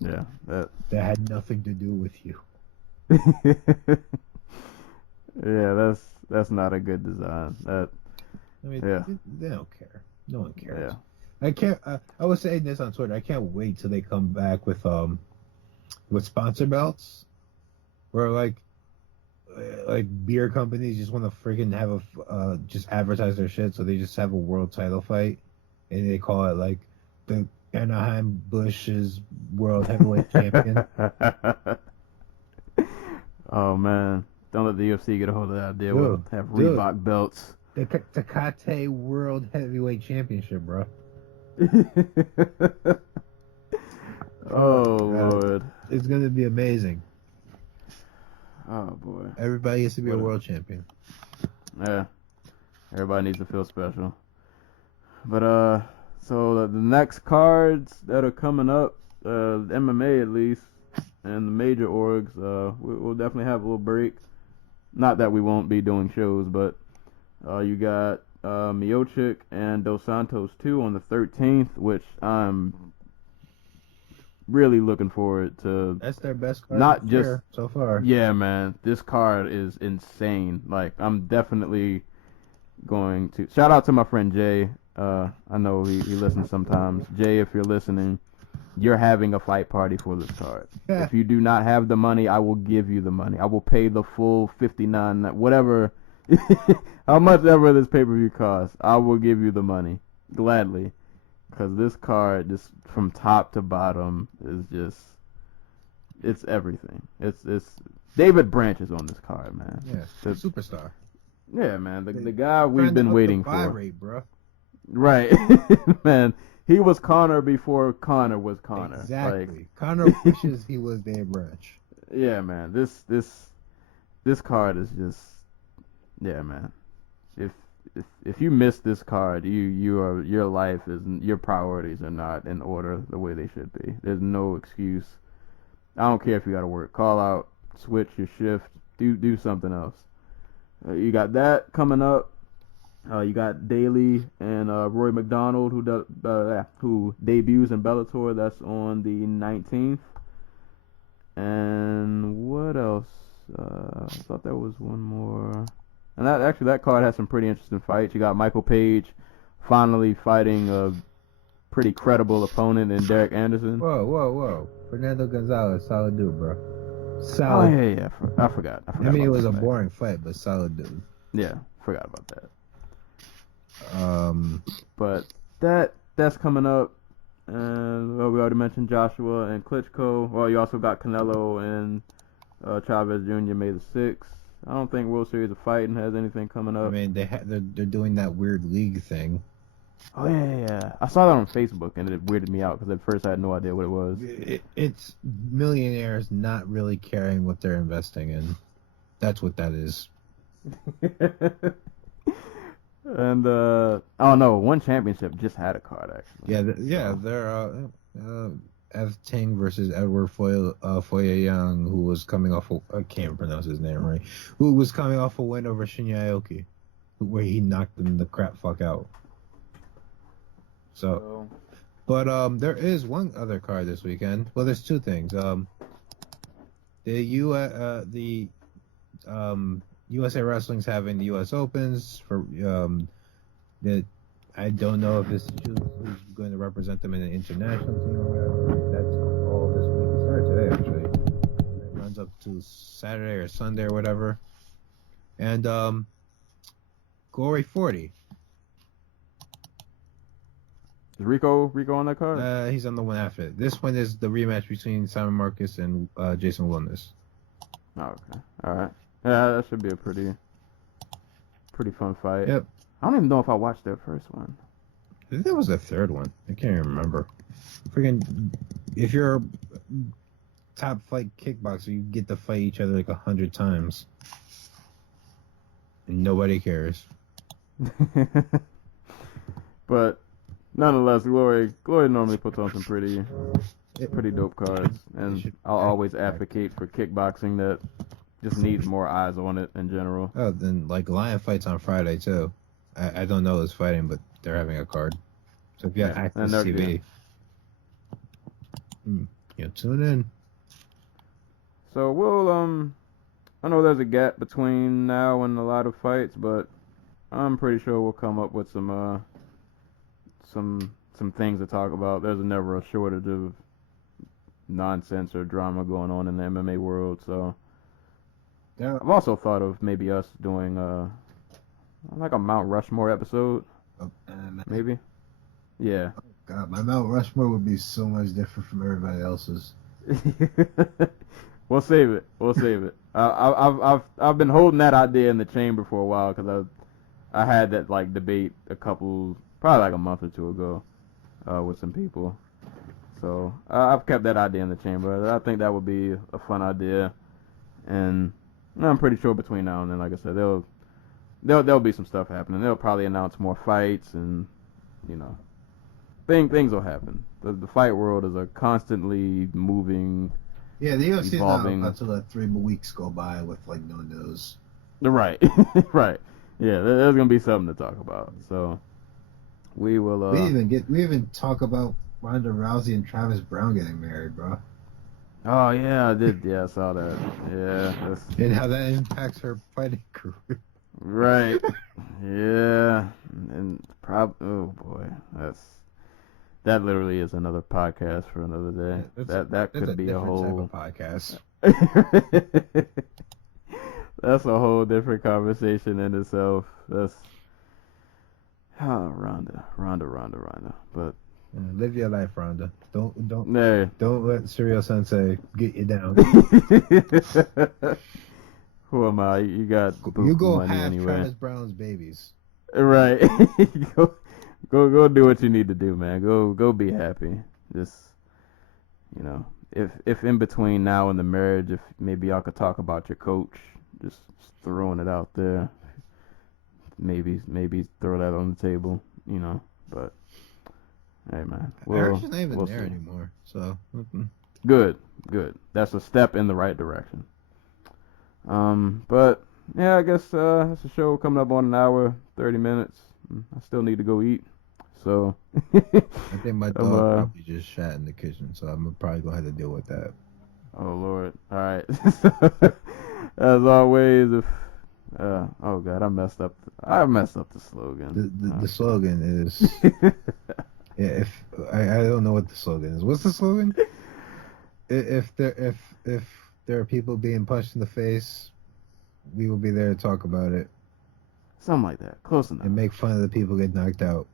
Yeah, that had nothing to do with you. Yeah, that's not a good design. They don't care. No one cares. Yeah. I can't. I was saying this on Twitter. I can't wait till they come back with sponsor belts, where like beer companies just want to freaking have just advertise their shit, so they just have a world title fight, and they call it like the Anaheim Bush's world heavyweight champion. Oh man, don't let the UFC get a hold of that idea. We'll have Reebok belts. The Takate World Heavyweight Championship, bro. Oh Lord, it's gonna be amazing. Oh boy, everybody gets to be a world champion. Yeah, everybody needs to feel special. But so the next cards that are coming up, MMA at least, and the major orgs, we'll definitely have a little break. Not that we won't be doing shows, but you got Miocic and Dos Santos 2 on the 13th, which I'm really looking forward to. That's their best card not just so far. Yeah, man, this card is insane. Like, I'm definitely going to shout out to my friend Jay. I know he listens sometimes. Jay, if you're listening, you're having a fight party for this card. Yeah. If you do not have the money, I will give you the money. I will pay the full 59, whatever, how much ever this pay-per-view costs. I will give you the money gladly, because this card, just from top to bottom, is just, it's everything. It's David Branch is on this card, man. Yeah, the superstar. Yeah, man, the guy we've been waiting for. Rate, bro. Right, man. He was Conor before Conor was Conor. Exactly. Like, Conor wishes he was Dave Branch. Yeah, man. This card is just, yeah, man. If you miss this card, your life is, your priorities are not in order the way they should be. There's no excuse. I don't care if you got to work, call out, switch your shift, do something else. You got that coming up. You got Daly and Roy McDonald, who debuts in Bellator. That's on the 19th. And what else? I thought there was one more. And that card has some pretty interesting fights. You got Michael Page finally fighting a pretty credible opponent in Derek Anderson. Whoa. Fernando Gonzalez, solid dude, bro. Solid. Oh, yeah. I forgot. I mean, it was a boring fight, but solid dude. Yeah, forgot about that. But that's coming up, and we already mentioned Joshua and Klitschko. Well, you also got Canelo and Chavez Jr. May the 6th. I don't think World Series of Fighting has anything coming up. I mean, they're doing that weird league thing. Oh yeah. I saw that on Facebook, and it weirded me out because at first I had no idea what it was. It's millionaires not really caring what they're investing in. That's what that is. And oh no, one championship just had a card actually. They're F. Ting versus Edward Foye Young, who was coming off I can't pronounce his name right. Who was coming off a win over Shinya Aoki, where he knocked him the crap fuck out. So, but there is one other card this weekend. Well, there's two things. The USA Wrestling's having the US Opens for that. I don't know if this is who's going to represent them in an international team or whatever. That's all this week. It started today actually. It runs up to Saturday or Sunday or whatever. And Glory 40. Is Rico on that card? He's on the one after it. This one is the rematch between Simon Marcus and Jason Wilness. Oh, okay. All right. Yeah, that should be a pretty fun fight. Yep. I don't even know if I watched their first one. I think that was the third one. I can't even remember. Freaking, if you're a top flight kickboxer, you get to fight each other like 100 times. And nobody cares. But nonetheless, Glory normally puts on some pretty dope cards, and I'll always advocate for kickboxing that just needs more eyes on it in general. Oh, then like Lion fights on Friday too. I don't know who's fighting, but they're having a card. So if you got Access TV, tune in. So we'll I know there's a gap between now and a lot of fights, but I'm pretty sure we'll come up with some things to talk about. There's never a shortage of nonsense or drama going on in the MMA world, so yeah. I've also thought of maybe us doing like a Mount Rushmore episode, maybe. Yeah. God, my Mount Rushmore would be so much different from everybody else's. We'll save it. I've been holding that idea in the chamber for a while because I had that like debate probably like a month or two ago, with some people. So I've kept that idea in the chamber. I think that would be a fun idea, and I'm pretty sure between now and then, like I said, there'll be some stuff happening. They'll probably announce more fights, and things will happen. The fight world is a constantly moving. Yeah, the UFC is not evolving. about to let 3 weeks go by with like no news. Right, right. Yeah, there's gonna be something to talk about. So we will. We even talk about Ronda Rousey and Travis Brown getting married, bro. Oh yeah, I did. Yeah, I saw that. Yeah, And how that impacts her fighting career. right. Yeah, and oh boy, that literally is another podcast for another day. That could be a whole type of podcast. That's a whole different conversation in itself. That's Ronda. But live your life, Ronda. Don't hey. Don't let Surreal Sensei get you down. Who am I? You got you go money half anyway. Travis Brown's babies. Right. Go do what you need to do, man. Go be happy. Just if in between now and the marriage, if maybe y'all could talk about your coach, just throwing it out there. Maybe throw that on the table, but hey man. Eric's not even there anymore, so Good. That's a step in the right direction. But yeah, I guess it's a show coming up on an hour, 30 minutes. I still need to go eat. So I think my dog probably just shat in the kitchen, so I'm gonna probably go ahead and deal with that. Oh Lord! All right. As always, if oh God, I messed up the slogan. The slogan is yeah. If I don't know what the slogan is. What's the slogan? If there are people being punched in the face, we will be there to talk about it. Something like that. Close enough. And make fun of the people get knocked out.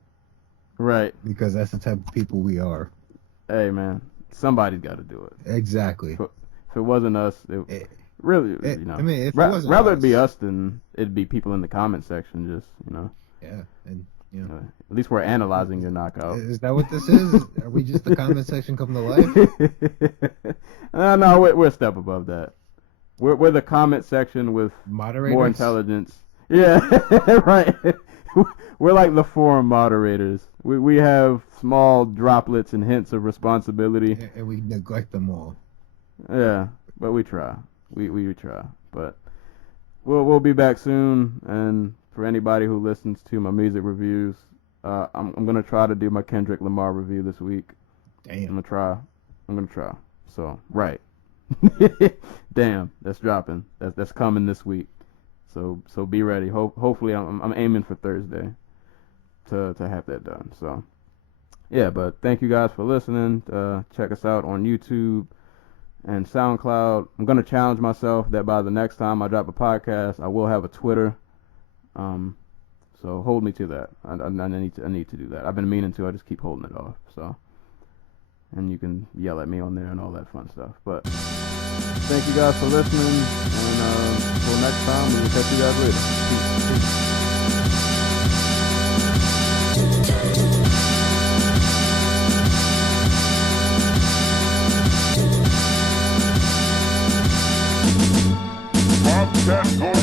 Right. Because that's the type of people we are. Hey, man. Somebody's got to do it. Exactly. If it wasn't us, really, I mean, if it wasn't rather us, it be us than it'd be people in the comment section, just, Yeah, and, at least we're analyzing your knockout. Is that what this is? Are we just the comment section come to life? No, we're a step above that. We're the comment section with Moderators? more intelligence. Yeah, right. We're like the forum moderators. We have small droplets and hints of responsibility. And we neglect them all. Yeah, but we try. We try. But we'll be back soon. And for anybody who listens to my music reviews, I'm gonna try to do my Kendrick Lamar review this week. Damn. I'm gonna try. So right. Damn, that's dropping. That's coming this week. So be ready. Hopefully I'm aiming for Thursday to have that done. So yeah, but thank you guys for listening. Check us out on YouTube and SoundCloud. I'm gonna challenge myself that by the next time I drop a podcast, I will have a Twitter. So hold me to that. I need to do that. I've been meaning to. I just keep holding it off. So, and you can yell at me on there and all that fun stuff. But thank you guys for listening, and until next time, we will catch you guys later. Peace. Bobcatgoldwav.